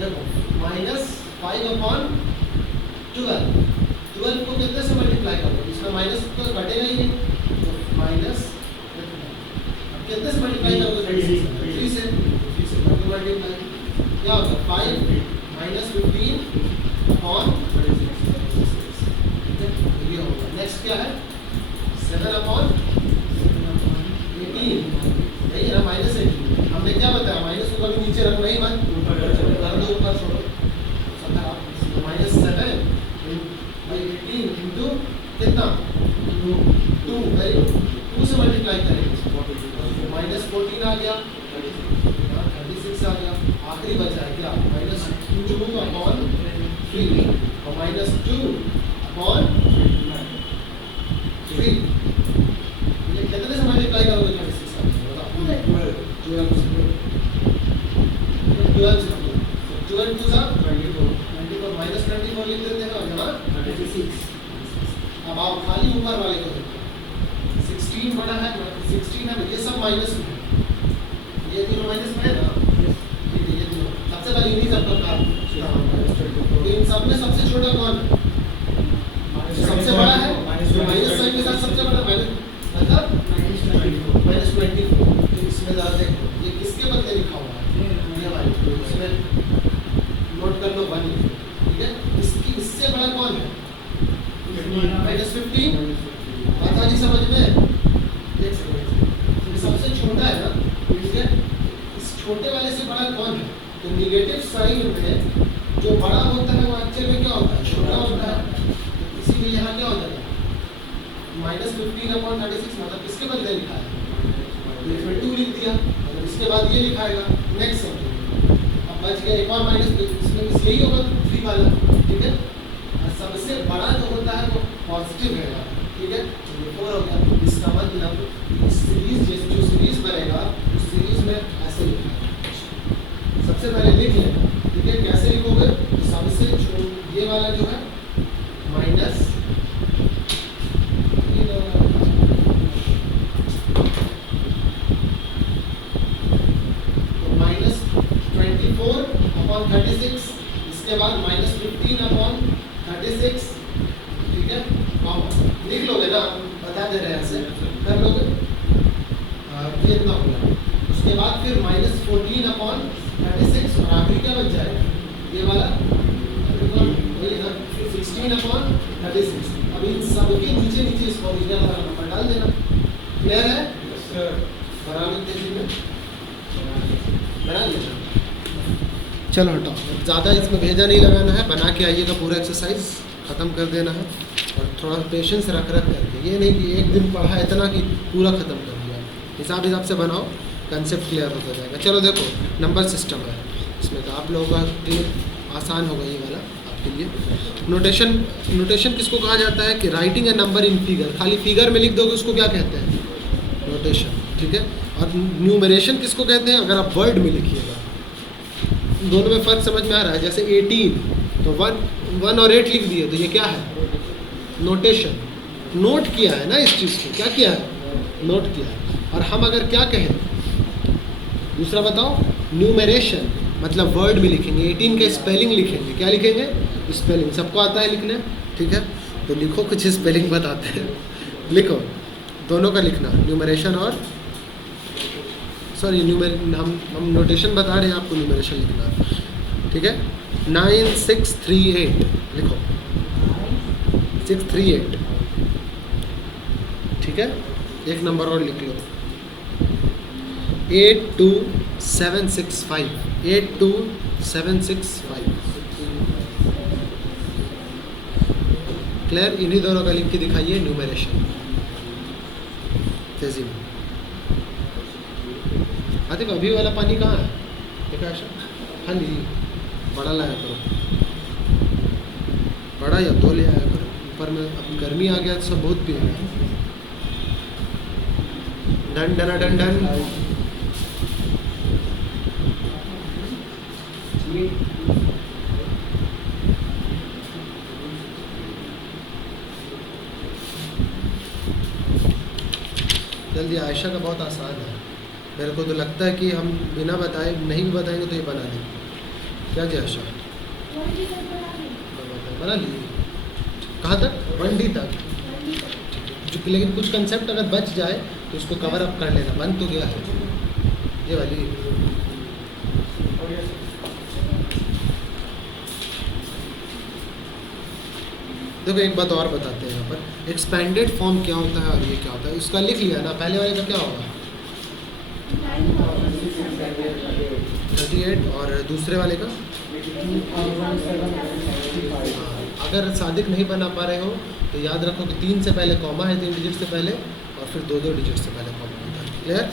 देखो -5 अपॉन 12 को कितने से मल्टीप्लाई करोगे? इसमें माइनस तो घटेगा ही नहीं, तो माइनस कितने से मल्टीप्लाई करोगे? 3 से मल्टीप्लाई क्या होगा? 5 -15 अपॉन 36 ये होगा। नेक्स्ट क्या है? 7 अपॉन 18 यही है ना -18। हमने क्या बताया? माइनस को कभी नीचे रखना ही मत, ऊपर कर दो, ऊपर छोड़ो -7 बाई 18 इंटू कितना 2 बाई 2 से मल्टीप्लाई करेंगे -14 आ गया, 36 आ गया। आखिरी बचा है क्या? -2 अपॉन 3 और -2 अपॉन 3 ये कितने से मल्टीप्लाई करोगे? 36 आ गया, बताओ 12 से 12 टू सा 24 -24 लिख देते हैं और यहाँ 36। अब आओ खाली ऊपर वाले को देखो, 16 बड़ा है 16 है, ये सब माइनस में है, ये तीनों माइनस में है ना, ठीक है। ये तीनों सबसे पहले इन्हीं सब का तो इन सब में सबसे छोटा कौन है? सबसे बड़ा है माइनस साइन के साथ सबसे बड़ा मतलब -24। तो इसमें ज़्यादा देखो ये किसके बदले लिखा हुआ है? ये हमारे इसमें नोट कर लो 1, ठीक है। इसकी इससे बड़ा कौन है? -15 बात आ रही समझ में? देख सकते हैं ये सबसे छोटा है ना, ठीक है। इस छोटे वाले से बड़ा कौन है? तो निगेटिव साइन में जो बड़ा होता है वो एक्चुअल में क्या होता है? छोटा होता है। तो इसीलिए यहाँ क्या हो जाएगा? -15/36 मतलब किसके बदले लिखा है? तो इसमें 2 लिख दिया, मतलब इसके बाद ये लिखाएगा। नेक्स्ट समझो, अब बच गया एक और माइनस, इसमें यही होगा 3 वाला, ठीक है। और सबसे बड़ा जो होता है वो पॉजिटिव रहेगा, ठीक है। तो 4 हो गया। इसका मतलब इस सीरीज जो सीरीज बनेगा उस सीरीज में ऐसे लिखना है। सबसे पहले लिख लेना, ठीक है। कैसे लिखोगे? तो सबसे ये वाला जो है माइनस -24/36, इसके बाद -15/36, ठीक है। लिख लोगे ना, बता दे रहे हैं ऐसे कर लोगे। ये इतना हो गया। उसके बाद फिर -14/36 और आखिरी क्या बच जाएगा? ये वाला 16/36। अब इन सबके नीचे नीचे इसको ओरिजिनल वाला नंबर डाल देना। क्लियर है? बना लेते हैं, बना लिया। चलो हटाओ, ज़्यादा इसमें भेजा नहीं लगाना है। बना के आइएगा, पूरा एक्सरसाइज ख़त्म कर देना है। और थोड़ा पेशेंस रख करके, ये नहीं कि एक दिन पढ़ा इतना कि पूरा ख़त्म कर दिया। हिसाब से बनाओ, कंसेप्ट क्लियर होता जाएगा। चलो देखो, नंबर सिस्टम है इसमें, तो आप लोगों का क्लियर आसान होगा ये वाला आपके लिए। नोटेशन किसको कहा जाता है? कि writing a number in figure. खाली फिगर में लिख दोगे उसको क्या कहते हैं? नोटेशन, ठीक है। और न्यूमरेशन किसको कहते हैं? अगर आप वर्ड में लिखिएगा। दोनों में फ़र्क समझ में आ रहा है? जैसे 18, तो 1 और 8 लिख दिए, तो ये क्या है? नोटेशन। नोट किया है ना इस चीज़ को, क्या किया है? नोट किया है। और हम अगर क्या कहें, दूसरा बताओ, न्यूमरेशन, मतलब वर्ड में लिखेंगे। 18 का स्पेलिंग लिखेंगे। क्या लिखेंगे? स्पेलिंग। सबको आता है लिखने, ठीक है। तो लिखो, कुछ स्पेलिंग बताते हैं। लिखो, दोनों का लिखना, न्यूमरेशन और सॉरी हम नोटेशन बता रहे हैं, आपको न्यूमरेशन लिखना है, ठीक है। 9638 लिखो, 638, ठीक है। एक नंबर और लिख लो, 82765, 82765। क्लियर? इन्हीं दोनों का लिख के दिखाइए न्यूमरेशन तेजी में। देखो अभी वाला पानी कहाँ है? देखा आशा? हाँ जी, बड़ा लाया करो, बड़ा या 2 ले आया करो। ऊपर में अब गर्मी आ गया तो सब बहुत पिएगा। Done done done done. जल्दी, आयशा का बहुत आसान है। मेरे को तो लगता है कि हम बिना बताए नहीं भी बताएंगे तो ये बना देंगे। क्या जी आयशा? बना लिए। कहाँ तक? 1D तक। लेकिन कुछ कंसेप्ट अगर बच जाए तो उसको कवर अप कर लेना। बन तो गया है ये वाली। देखो एक बात और बताते हैं यहाँ पर, एक्सपेंडेड फॉर्म क्या होता है और ये क्या होता है। उसका लिख लिया ना, पहले वाले का क्या होगा? 38 और दूसरे वाले का? अगर सादिक नहीं बना पा रहे हो तो याद रखो कि 3 से पहले कॉमा है, 3 डिजिट से पहले, और फिर 2 डिजिट से पहले कॉमा होता है। क्लियर?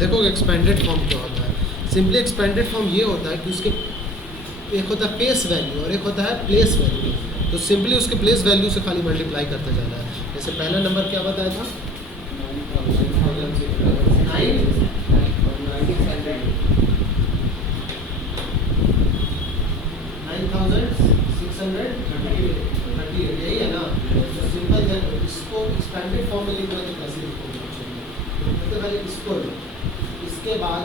देखो एक्सपेंडेड फॉर्म क्या होता है। सिंपली एक्सपेंडेड फॉर्म ये होता है कि उसके एक होता है फेस वैल्यू और एक होता है प्लेस वैल्यू। तो सिंपली उसके प्लेस वैल्यू से खाली मल्टीप्लाई करते जाना है। जैसे पहला नंबर क्या बताया था? 9638, यही है ना। तो सिंपल इसको एक्सपेंडेड फॉर्म में लिखना तो कैसे लिखोगे? सबसे पहले इसको इसके बाद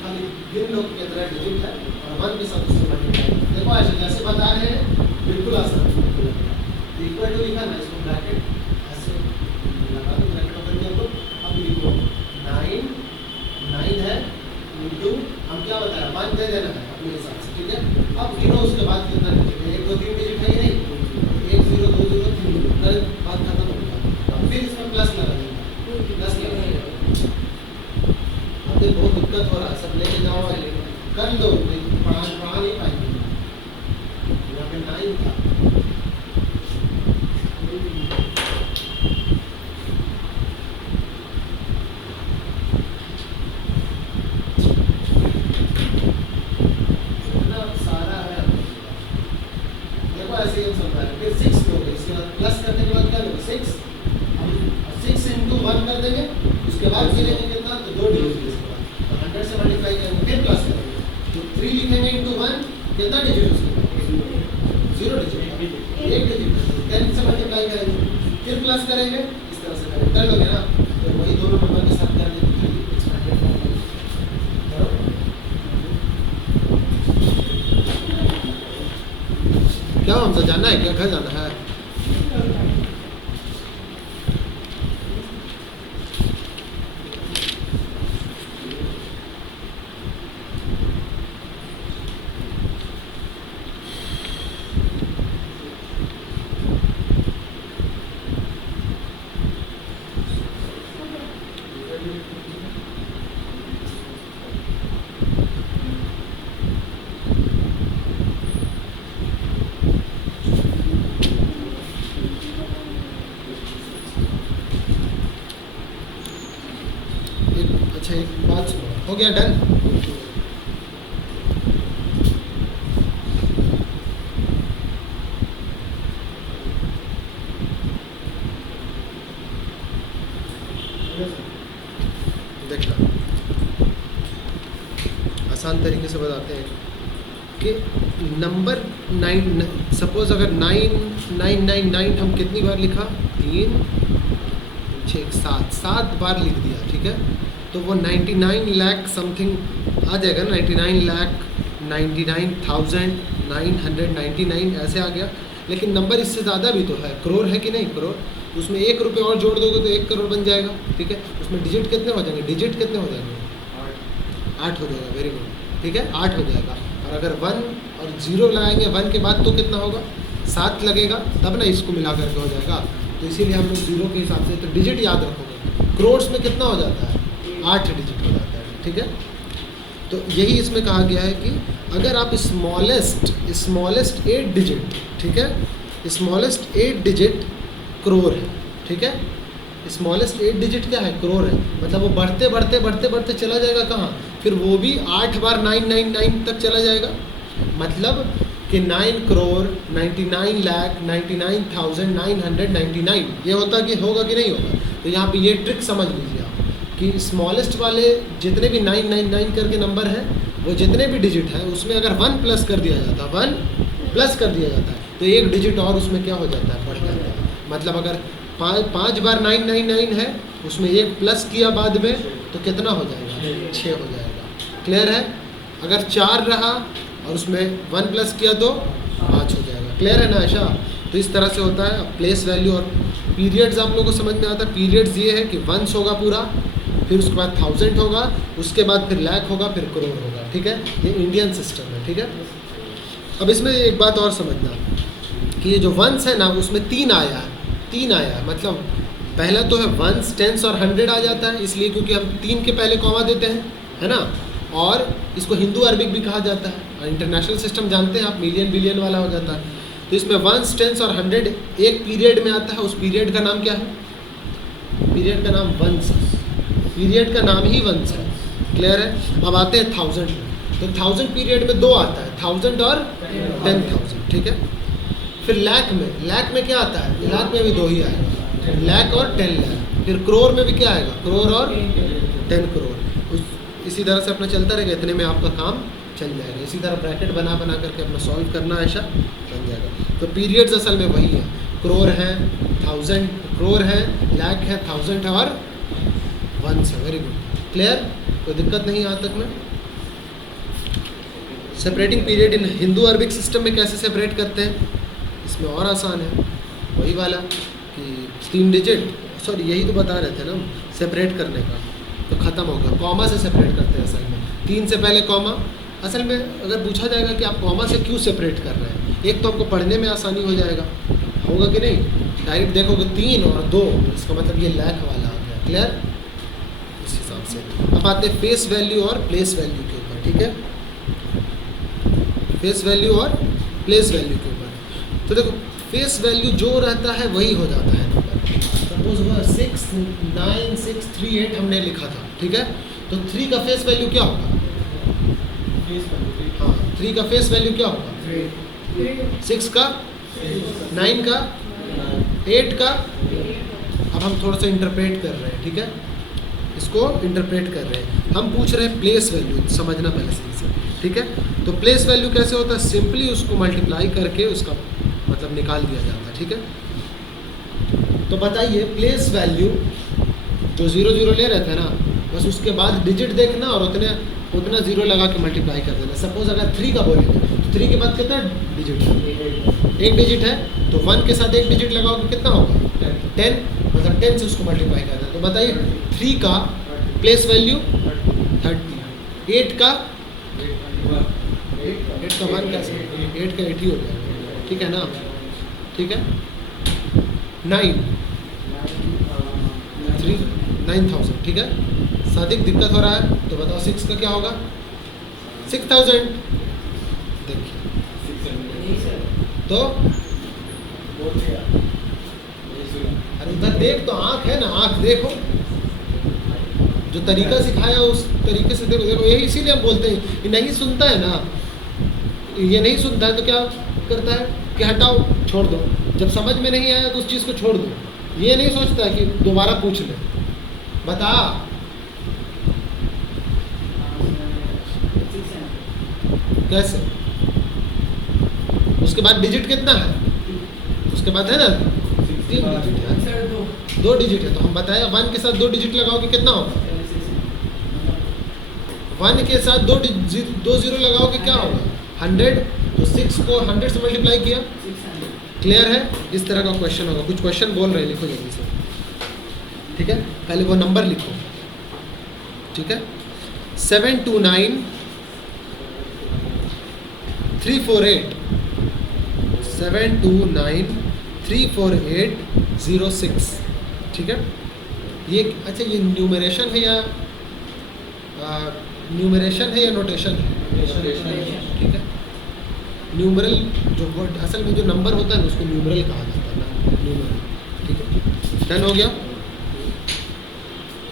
खाली गिन लो कितना डिजिट है और 1 के साथ उससे मल्टीप्लाई। देखो ऐसे जैसे बता रहे हैं, बिल्कुल आसान। इक्वल टू लिखा ना, इसको ब्रैकेट ऐसे लगा दो, ब्रैकेट ओपन कर दो। अब लिखो 9 है इंटू, हम क्या बताया, 1 दे देना है अपने हिसाब से, ठीक है। अब गिनो उसके बाद कितना डिजिट है, 1 2 3 डिजिट है ही नहीं, 1 0 2 0 3 0। बात दिक्कत हो रहा है, सब लेके जाओ और कर लो, पढ़ा नहीं पाएंगे। यहाँ पे 9 था। इतना सारा है, देखो ऐसे ही समझा रहे। फिर 6 लोगे, इसके बाद प्लस करने के बाद क्या लोगे 6, 6 इंटू 1 कर देंगे, उसके बाद गिनेंगे कितना, तो 2 डिजिट इसके बाद, तो 100 से मल्टीप्लाई करेंगे, फिर प्लस करेंगे, तो 3 लिखेंगे इंटू 1, कितना डिजिट उसके बाद 0 डिजिट, 1 डिजिट, 10 से मल्टीप्लाई करेंगे, फिर प्लस करेंगे, इस तरह से करेंगे, कर लोगे ना। तो वही दोनों नंबर के साथ करने की क्या हमसे जाना है, क्या घर जाना है? अच्छा एक बात सुनो, हो गया डन? देखना आसान तरीके से बताते हैं कि नंबर 9, सपोज अगर 9999 हम कितनी बार लिखा, 3 6 7 बार लिख दिया, ठीक है, तो वो 99 लाख समथिंग आ जाएगा, 99,99,999 ऐसे आ गया। लेकिन नंबर इससे ज़्यादा भी तो है, करोड़ है कि नहीं, करोड़, उसमें 1 रुपये और जोड़ दोगे तो 1 करोड़ बन जाएगा, ठीक है। उसमें डिजिट कितने हो जाएंगे, डिजिट कितने हो जाएंगे, 8 हो जाएगा, वेरी गुड, ठीक है, 8 हो जाएगा। और अगर 1 और 0 लगाएंगे 1 के बाद तो कितना होगा, 7 लगेगा, तब ना इसको मिला करके हो जाएगा। तो इसीलिए हम लोग 0 के हिसाब से तो डिजिट याद रखोगे। करोड़ में कितना हो जाता है, 8 डिजिट हो जाता है, ठीक है। तो यही इसमें कहा गया है कि अगर आप स्मॉलेस्ट 8 डिजिट, ठीक है, स्मॉलेस्ट 8 डिजिट करोड़ है, ठीक है, स्मॉलेस्ट 8 डिजिट क्या है, करोड़ है, मतलब वो बढ़ते बढ़ते बढ़ते बढ़ते चला जाएगा कहाँ, फिर वो भी 8 बार 999 तक चला जाएगा, मतलब कि 9 करोड़ 99,99,999 ये होता कि होगा कि नहीं होगा। तो यहाँ पे ये ट्रिक समझ लीजिए आप कि स्मॉलेस्ट वाले जितने भी 999 करके नंबर हैं, वो जितने भी डिजिट हैं उसमें अगर 1 प्लस कर दिया जाता है, 1 प्लस कर दिया जाता है, तो 1 डिजिट और उसमें क्या हो जाता है, बढ़ जाता है। मतलब अगर 5 बार 999 है, उसमें 1 प्लस किया बाद में, तो कितना हो जाएगा, 6 हो जाएगा। क्लियर है? अगर 4 रहा और उसमें 1 प्लस किया तो 5 हो जाएगा। क्लियर है ना आशा? तो इस तरह से होता है। प्लेस वैल्यू और पीरियड्स आप लोगों को समझ में आता है। पीरियड्स ये है कि 1 होगा पूरा, फिर उसके बाद 1000 होगा, उसके बाद फिर लाख होगा, फिर करोड़ होगा, ठीक है। ये इंडियन सिस्टम है, ठीक है। अब इसमें एक बात और समझना कि ये जो 1s है ना, उसमें 3 आया है, मतलब पहला तो है 1s, 10s और 100 आ जाता है, इसलिए क्योंकि हम 3 के पहले कॉमा देते हैं, है ना। और इसको हिंदू अरबिक भी कहा जाता है, और इंटरनेशनल सिस्टम जानते हैं आप, मिलियन बिलियन वाला हो जाता है। तो इसमें 1s, 10s और 100 एक पीरियड में आता है। उस पीरियड का नाम क्या है? पीरियड का नाम वंश है, पीरियड का नाम ही वंश है। क्लियर है? अब आते हैं 1000 में। तो 1000 पीरियड में 2 आता है, 1000 और 10,000, ठीक है। फिर लाख में क्या आता है? लाख में भी 2 ही आएगा, लाख और 10 लाख। फिर करोड़ में भी क्या आएगा? करोड़ और 10 करोड़। इसी तरह से अपना चलता रहेगा, इतने में आपका काम चल जाएगा। इसी तरह ब्रैकेट बना करके अपना सॉल्व करना ऐसा बन जाएगा। तो पीरियड्स असल में वही है, करोड़ है, 1000 करोड़ है, लाख है, 1000 है और 1s है। Very good, clear? कोई दिक्कत नहीं यहाँ तक में। Separating period in Hindu Arabic system में कैसे सेपरेट करते हैं? इसमें और आसान है, वही वाला कि 3 डिजिट, सॉरी यही तो बता रहे थे ना सेपरेट करने का, तो ख़त्म हो गया। कॉमा से सेपरेट करते हैं असल में, 3 से पहले कॉमा। असल में अगर पूछा जाएगा कि आप कॉमा से क्यों सेपरेट कर रहे हैं, एक तो हमको पढ़ने में आसानी हो जाएगा, होगा कि नहीं। डायरेक्ट देखोगे 3 और 2, इसका मतलब ये लाख वाला आ गया। क्लियर? इस हिसाब से से। अब आते हैं फेस वैल्यू और प्लेस वैल्यू के ऊपर, ठीक है, फेस वैल्यू और प्लेस वैल्यू के ऊपर। तो देखो फेस वैल्यू जो रहता है वही हो जाता है नंबर। सपोज हुआ 6 9 6 3 8 हमने लिखा था, ठीक है, तो 3 का फेस वैल्यू क्या होगा? हाँ 3 का फेस वैल्यू क्या होगा? 6 का, 9 का, 8 का। अब हम थोड़ा सा इंटरप्रेट कर रहे हैं, ठीक है, इसको इंटरप्रेट कर रहे हैं। हम पूछ रहे हैं प्लेस वैल्यू, समझना पहले सही से, ठीक है। तो प्लेस वैल्यू कैसे होता है? सिंपली उसको मल्टीप्लाई करके उसका मतलब निकाल दिया जाता है, ठीक है। तो बताइए प्लेस वैल्यू जो 0 0 ले रहे थे ना, बस उसके बाद डिजिट देखना और उतना 0 लगा के मल्टीप्लाई कर देना। सपोज अगर 3 का बोलेंगे तो 3 के बाद कितना डिजिट है? एक डिजिट है, तो 1 के साथ एक डिजिट लगाओगे कितना होगा? 10, मतलब 10 से उसको मल्टीप्लाई कर देना। तो बताइए 3 का प्लेस वैल्यू 30, 8 का 1 कैसे? 8 का 8 ही हो गया, ठीक है ना, ठीक है। 9000, ठीक है। सादिक दिक्कत हो रहा है तो बताओ 6 का क्या होगा? 6000। देखिए तो अरे उधर देख, तो आँख है ना, आँख देखो, जो तरीका सिखाया उस तरीके से देखो। देखो यही इसीलिए हम बोलते हैं, ये नहीं सुनता है ना, ये नहीं सुनता है तो क्या करता है कि हटाओ, छोड़ दो। जब समझ में नहीं आया तो उस चीज़ को छोड़ दो। ये नहीं सोचता है कि दोबारा पूछ ले, बता। कैसे? उसके बाद डिजिट कितना है? उसके बाद है ना 3 डिजिट है, 2 डिजिट है। तो हम बताया 1 के साथ 2 डिजिट लगाओगे कितना होगा? 1 के साथ 2 0 लगाओगे क्या होगा? 100। तो 6 को 100 से मल्टीप्लाई किया। क्लियर है? इस तरह का क्वेश्चन होगा। कुछ क्वेश्चन बोल रहे हैं, लिखो जल्दी से, ठीक है। पहले वो नंबर लिखो, ठीक है। 729 348 729 34806, ठीक है। ये अच्छा, ये न्यूमरेशन है या नोटेशन है? ठीक है। न्यूमरल जो वर्ड असल में जो नंबर होता है ना उसको न्यूमरल कहा जाता है ना, न्यूमरल, ठीक है। डन हो गया।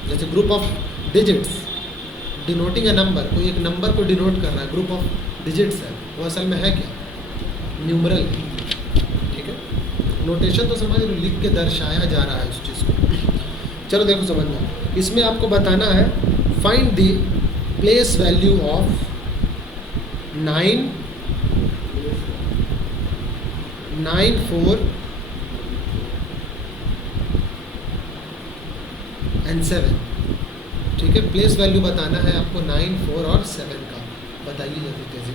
जैसे group of digits denoting a number, कोई एक नंबर को डिनोट कर रहा है, ग्रुप ऑफ डिजिट्स है, वो असल में है क्या? न्यूमरल, ठीक है। नोटेशन तो समझ लो, लिख के दर्शाया जा रहा है उस चीज़ को। चलो देखो समझना, इसमें आपको बताना है find the place value of 9 4 and 7, ठीक है। प्लेस वैल्यू बताना है आपको 9 4 और 7 का। बताइए जल्दी कैसे,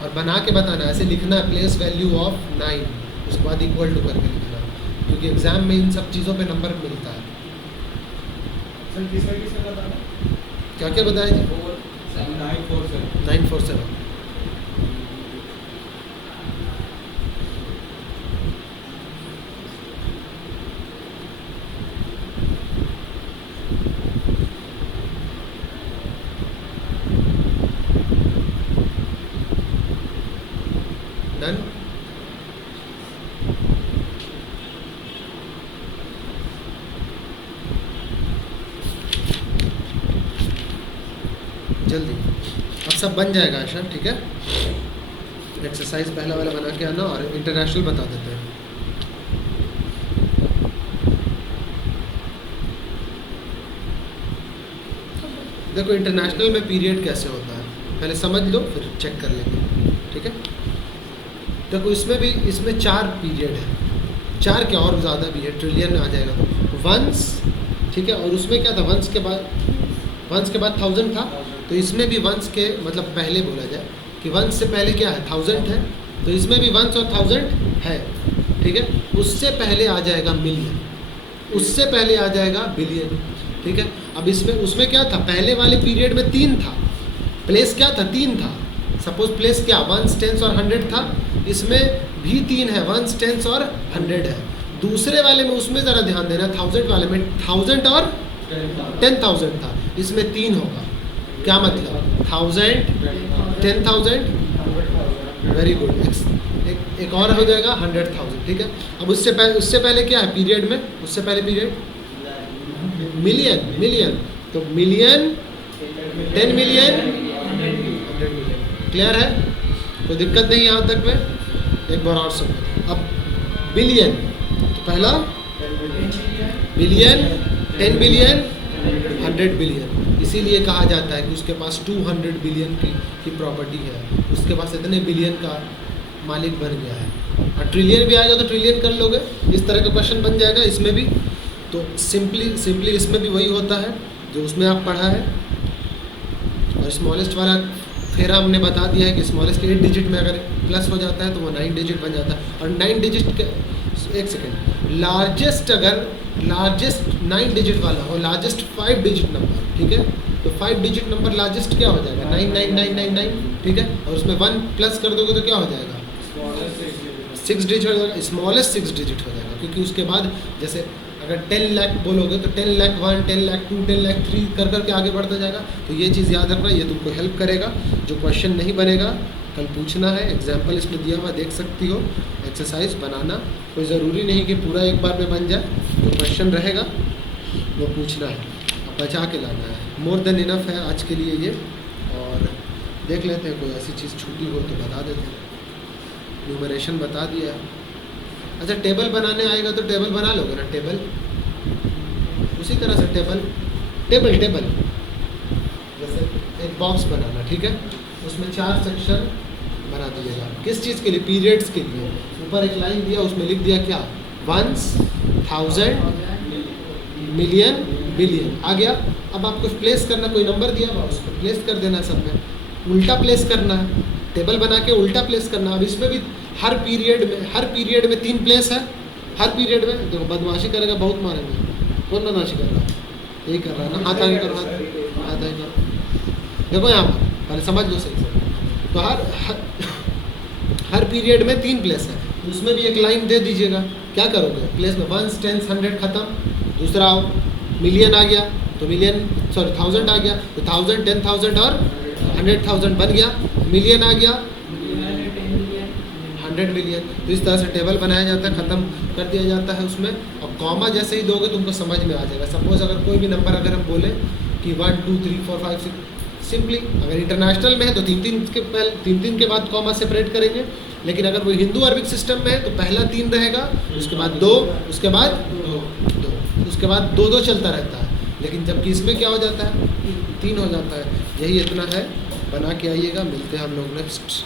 और बना के बताना है। ऐसे लिखना है प्लेस वैल्यू ऑफ 9, उसके बाद इक्वल टू करके लिखना, क्योंकि एग्जाम में इन सब चीज़ों पे नंबर मिलता है। क्या क्या बताया जी? 947। डन। जल्दी, अब सब बन जाएगा आशा, ठीक है। एक्सरसाइज पहला वाला बना के आना और इंटरनेशनल बता देते हैं। देखो इंटरनेशनल में पीरियड कैसे होता है पहले समझ लो, फिर चेक कर लेंगे, ठीक है। देखो इसमें 4 पीरियड है, 4 क्या और ज़्यादा भी है, ट्रिलियन में आ जाएगा तो वंस, ठीक है। और उसमें क्या था, वंस के बाद 1000 था, तो इसमें भी वंस के मतलब पहले बोला जाए कि वंस से पहले क्या है, 1000 है, तो इसमें भी वंस और 1000 है, ठीक है। उससे पहले आ जाएगा मिलियन, उससे पहले आ जाएगा बिलियन, ठीक है। अब उसमें क्या था, पहले वाले पीरियड में 3 था, प्लेस क्या था, 3 था। सपोज प्लेस क्या 1 10 और 100 था, इसमें भी 3 है, 1 10 और 100 है। दूसरे वाले में उसमें ज़रा ध्यान देना, 1000 वाले में 1000 और 10,000 था, इसमें 3 होगा, क्या मतलब 1000, 10,000, वेरी गुड। एक और हो जाएगा 100,000, ठीक है। अब उससे पहले क्या है पीरियड में, उससे पहले पीरियड मिलियन, तो मिलियन, 10 मिलियन, 100 मिलियन। क्लियर है, कोई दिक्कत नहीं यहाँ तक में। एक बार और समझो। अब बिलियन, तो पहला बिलियन, 10 बिलियन, 100 बिलियन। इसीलिए कहा जाता है कि उसके पास 200 बिलियन की प्रॉपर्टी है, उसके पास इतने बिलियन का मालिक बन गया है। और ट्रिलियन भी आएगा तो ट्रिलियन कर लोगे, इस तरह का क्वेश्चन बन जाएगा इसमें भी। तो सिंपली इसमें भी वही होता है जो उसमें आप पढ़ा है। और स्मॉलेस्ट वाला फिर हमने बता दिया है कि स्मॉलेस्ट 8 डिजिट में अगर प्लस हो जाता है तो वो 9 डिजिट बन जाता है। और 9 डिजिट के, एक सेकेंड, लार्जेस्ट अगर लार्जेस्ट 9 डिजिट वाला हो, लार्जेस्ट 5 डिजिट नंबर, ठीक है, तो 5 डिजिट नंबर लार्जेस्ट क्या हो जाएगा 99999, ठीक है। और उसमें 1 प्लस कर दोगे तो क्या हो जाएगा 6 डिजिट हो जाएगा, स्मॉलेस्ट 6 डिजिट हो जाएगा। क्योंकि उसके बाद जैसे अगर 10 लाख बोलोगे तो 10 लाख 1, 10 लाख 2, 10 लाख 3 कर के आगे बढ़ता जाएगा। तो ये चीज़ याद रखना, ये तुमको हेल्प करेगा। जो क्वेश्चन नहीं बनेगा कल पूछना है, एग्जाम्पल इसमें दिया हुआ देख सकती हो, एक्सरसाइज बनाना। कोई ज़रूरी नहीं कि पूरा एक बार में बन जाए, जो क्वेश्चन रहेगा वो पूछना है, अब बचा के लाना है। मोर देन इनफ है आज के लिए ये। और देख लेते हैं कोई ऐसी चीज़ छूटी हो तो बता देते हैं। न्यूमरेशन बता दिया। अच्छा, टेबल बनाने आएगा तो टेबल बना लोगे ना, टेबल उसी तरह से टेबल जैसे एक बॉक्स बनाना, ठीक है, उसमें 4 सेक्शन बना दीजिएगा। किस चीज़ के लिए, पीरियड्स के लिए। ऊपर एक लाइन दिया, उसमें लिख दिया क्या, वंस, 1000, मिलियन, बिलियन आ गया। अब आपको प्लेस करना, कोई नंबर दिया हुआ उसको प्लेस कर देना, सब में उल्टा प्लेस करना है, टेबल बना के उल्टा प्लेस करना। अब इसमें भी हर पीरियड में 3 प्लेस है, हर पीरियड में। देखो बदमाशी करेगा बहुत मारेंगे। कौन बदमाशी कर रहा है, यही कर रहा है ना, हाथ आगे करो, हाथ आगे करो। देखो यहाँ पर पहले समझ लो सही से। तो हर पीरियड में 3 प्लेस है, उसमें भी एक लाइन दे दीजिएगा। क्या करोगे, प्लेस में 1, 10, 100 खत्म। दूसरा आओ, मिलियन आ गया तो मिलियन, सॉरी 1000 आ गया तो 1000, 10,000 और 100,000 बन गया। मिलियन आ गया, 100 मिलियन। तो इस तरह से टेबल बनाया जाता है, ख़त्म कर दिया जाता है उसमें। और कॉमा जैसे ही दोगे तुमको समझ में आ जाएगा। सपोज अगर कोई भी नंबर अगर हम बोले कि 1, 2, 3, 4, 5, 6, सिंपली अगर इंटरनेशनल में है तो 3 के बाद कॉमा सेपरेट करेंगे। लेकिन अगर वो हिंदू अरबिक सिस्टम में है तो पहला 3 रहेगा, उसके बाद 2, उसके बाद 2, उसके बाद 2 चलता रहता है। लेकिन जबकि इसमें क्या हो जाता है, 3 हो जाता है। यही इतना है, बना के आइएगा। मिलते हैं हम लोग नेक्स्ट